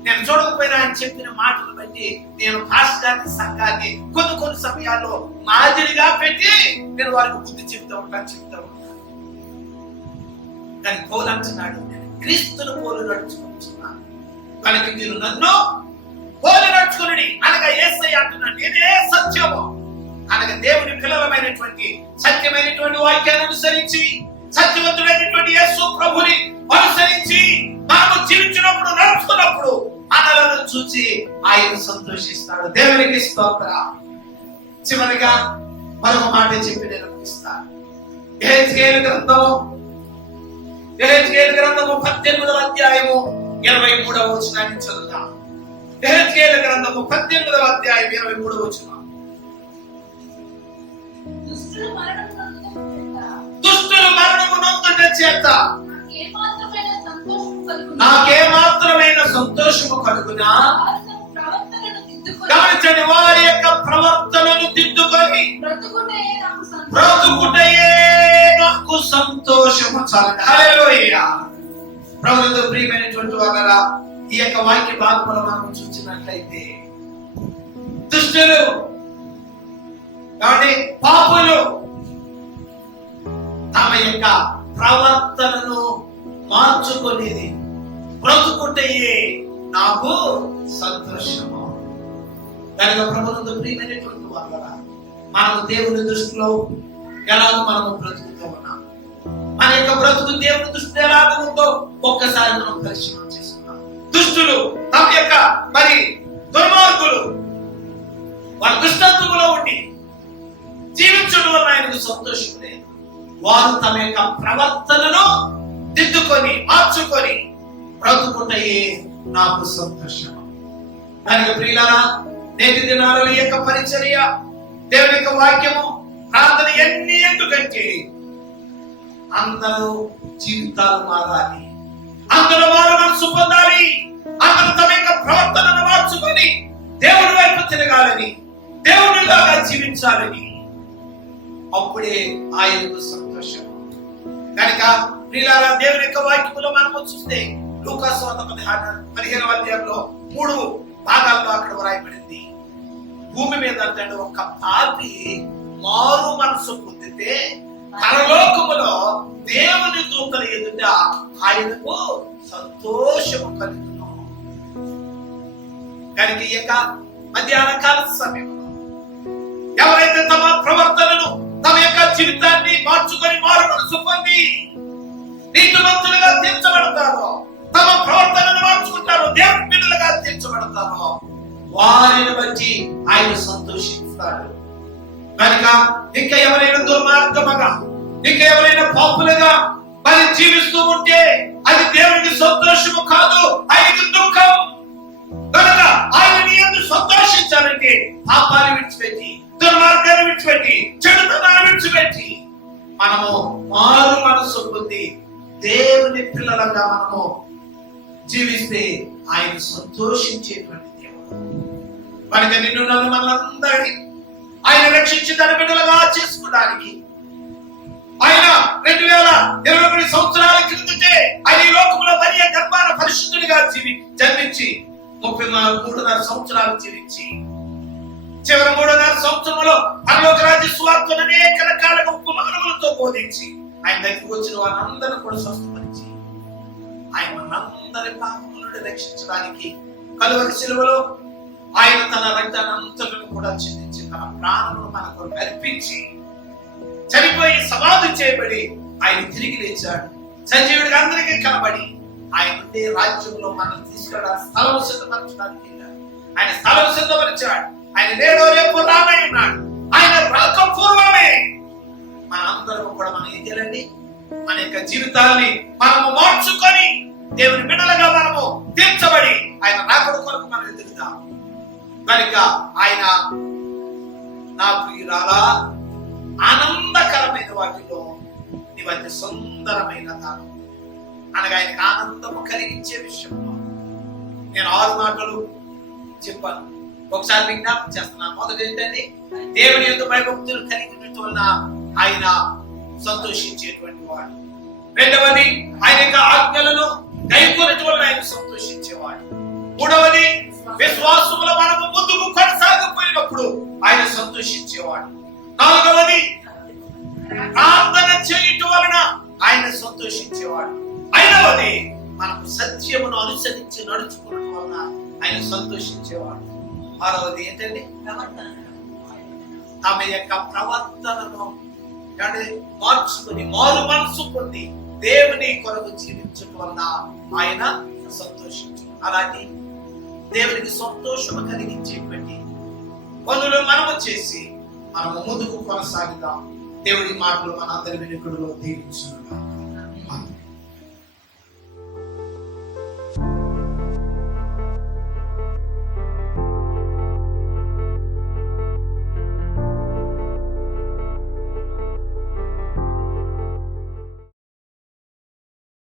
నేను చూడకపోయినా ఆయన చెప్పిన మాటలు బట్టి నేను పాస్టర్ గారిని సంఘాన్ని కొన్ని సమయాల్లో మాదిరిగా పెట్టి నేను వారికి బుద్ధి చెప్తూ ఉంటాను. కానీ పౌలు అంటున్నాడు, నేను క్రీస్తును పోలి నడుచుకుంటున్నాను కనుక మీరు నన్ను పోలి నడుచుకుని అనగా యేసయ్య అంటున్నాడు, నేనే సత్యము అనగా దేవుని పిల్లలమైనటువంటి సత్యమైనటువంటి వాక్యాన్ని అనుసరించి సత్యవంతుడైనటువంటి యేసు ప్రభుని అనుసరించి మనము జీవించినప్పుడు నడుచుకున్నప్పుడు మనలను చూసి ఆయన సంతోషిస్తాడు. దేవునికి స్తోత్రం. చివరిగా మరొక మాట చెప్పి నేను ముగిస్తాను. యెహెజ్కేలు గ్రంథము 18వ అధ్యాయము 23వ వచనాన్ని చదువుతాం. యెహెజ్కేలు గ్రంథము 18వ అధ్యాయం 23వ వచనం. దుష్టులు మరణము నొందుట చేత నాకేమాత్రమైన సంతోషము కలుగునా? గమనించండి, వారి యొక్క ప్రవర్తనను దిద్దుకొని బ్రతుకుటయే నాకు సంతోషము చాలండి. హల్లెలూయా. ప్రభువుతో ప్రియమైనటువంటి వారలారా, ఈ యొక్క వాక్య భాగములో మనం చూసినట్లయితే దుష్టులు కాబట్టి పాపులు తమ యొక్క ప్రవర్తనను మార్చుకునేది బ్రతుకుటయే నాకు సంతోషము. కనుక ప్రభువుతో ప్రియమైనటువంటి వారలారా, మనము దేవుని దృష్టిలో ఎలాగో మనము బ్రతుకుతూ ఉన్నాం. మన యొక్క బ్రతుకు దేవుని దృష్టిలో ఎలాగ ఉందో ఒక్కసారి మనం పరిశీలన చేసుకున్నాం. దుష్టులు తమ యొక్క మరి దుర్మార్గులు వాళ్ళ దుష్టత్వంలో ఉండి జీవించడం వల్ల ఆయనకు సంతోషం లేదు. వారు తమ యొక్క ప్రవర్తనను దిద్దుకొని మార్చుకొని బ్రతుకుటయే నాకు సంతోషం. కనుక ప్రియులారా, నేటి దినాలలో ఈ యొక్క పరిచర్య, దేవుని యొక్క వాక్యము, ప్రార్థన ఎన్ని ఎందుకంటే అందరూ జీవితాలు మారాలి, అందరూ వారు మనసు పొందాలి, అందరూ తమ యొక్క ప్రవర్తనను మార్చుకొని దేవుని వైపు తిరగాలని, దేవునిలాగా జీవించాలని, అప్పుడే ఆయనకు సంతోషం. కనుక ప్రియులారా, దేవుని యొక్క వాక్యములో మనము చూస్తే లూకా సువార్త 15వ అధ్యాయంలో 3 భాగాల్లో అక్కడ వ్రాయబడింది. భూమి మీద అంటే ఒక పాపి మారు మనసు పొందితే పరలోకములో దేవుని దూతల ఎదుట ఆయనకు సంతోషము కలుగును. కనుక ఈ యొక్క మధ్యాహ్న కాల సమయంలో ఎవరైతే తమ ప్రవర్తనను, తమ యొక్క జీవితాన్ని మార్చుకొని మారు మనసు పొంది నీతిమంతులుగా తీర్చబడతారో, తమ ప్రవర్తనను మార్చుకుంటారో, దేవుని బిడ్డలుగా తీర్చబడతారో, వారిని బట్టి ఆయన సంతోషిస్తాడు. కనుక ఇంకా ఎవరైనా దుర్మార్గముగా, ఇంకా ఎవరైనా పాపులుగా మరి జీవిస్తూ ఉంటే అది దేవునికి సంతోషము కాదు, ఆయనకి దుఃఖం. కనుక ఆయన యందు సంతోషించాలంటే పాపాన్ని విడిచిపెట్టి, దుర్మార్గాన్ని విడిచిపెట్టి, చెడుతనాన్ని విడిచిపెట్టి మనము మారు మనసు పొంది దేవుని పిల్లలుగా మనము జీవిస్తే ఆయన సంతోషించేటువంటి దేవుడు. కనుక నిన్ను నన్ను మనందరినీ ఆయన రక్షించి తన బిడ్డలుగా చేసుకోవడానికి ఆయన 2021 సంవత్సరాల క్రిందటే ఆయన ఈ లోకంలో మరియ గర్భాన పరిశుద్ధుడిగా జన్మించి 33.5 సంవత్సరాలు జీవించి చివరి 3.5 సంవత్సరంలో పరలోక రాజ్య సువార్తను అనేక రకాలుగా ఉపమానములతో బోధించి ఆయన దగ్గరికి వచ్చిన వారందరినీ కూడా స్వస్థపరిచి ఆయన మనందరి పాపముల నుండి రక్షించడానికి కలువరి శిలువలో ఆయన తన రక్తాన్ని అంతటిని కూడా చిందించి తన ప్రాణమును మన కొరకు అర్పించి చనిపోయి సమాధి చేయబడి ఆయన తిరిగి లేచాడు. సజీవుడిగా అందరికీ కనబడి ఆయన ఉండే రాజ్యంలో మనల్ని తీసుకెళ్ళడానికి స్థలం సిద్ధపరచడానికి వెళ్ళాడు. ఆయన స్థలం సిద్ధపరిచాడు. ఆయన నేడో రేపు రానై ఉన్నాడు. ఆయన రాక పూర్వమే మనందరం కూడా మనం ఏం చేయాలండి? మన యొక్క జీవితాన్ని మనము మార్చుకొని దేవుని బిడ్డలుగా మనము తీర్చబడి ఆయన రాకడ కొరకు మనం ఎదుగుతాం. కనుక ఆయన నా ప్రియురాలా, ఆనందకరమైన వాటిలో నీవు అతి సుందరమైన తాను అనగా ఆయనకు ఆనందము కలిగించే విషయంలో నేను 6 మాటలు చెప్పాను. ఒకసారి విజ్ఞాపం చేస్తున్నాను. మొదటి ఏంటండి? దేవుని యందు భయభక్తులు కలిగినట్టు వలన ఆయన సంతోషించేటువంటి వాడు. రెండవది, ఆయన యొక్క ఆజ్ఞలను గైకొనట్టు వలన ఆయన సంతోషించేవాడు. మూడవది, విశ్వాసములో మనము ముందుకు కొనసాగిపోయినప్పుడు ఆయన సంతోషించేవాడు. నాలుగవది, ప్రార్థన చేయటం వలన ఆయన సంతోషించేవాడు. ఐదవది, మనకు సత్యమును అనుసరించి నడుచుకోవడం వలన ఆయన సంతోషించేవాడు. ఆరవది ఏంటండి? తమ యొక్క ప్రవర్తనను మార్చుకుని మారు మనసు పొంది దేవుని కొరకు జీవించడం వలన ఆయన సంతోషించు. అలాగే దేవునికి సంతోషము కలిగించేటువంటి పనులు మనము చేసి మనము ముందుకు కొనసాగుదాం. దేవుడి మాటలు మనందరి వినికిడిలో దీవించును.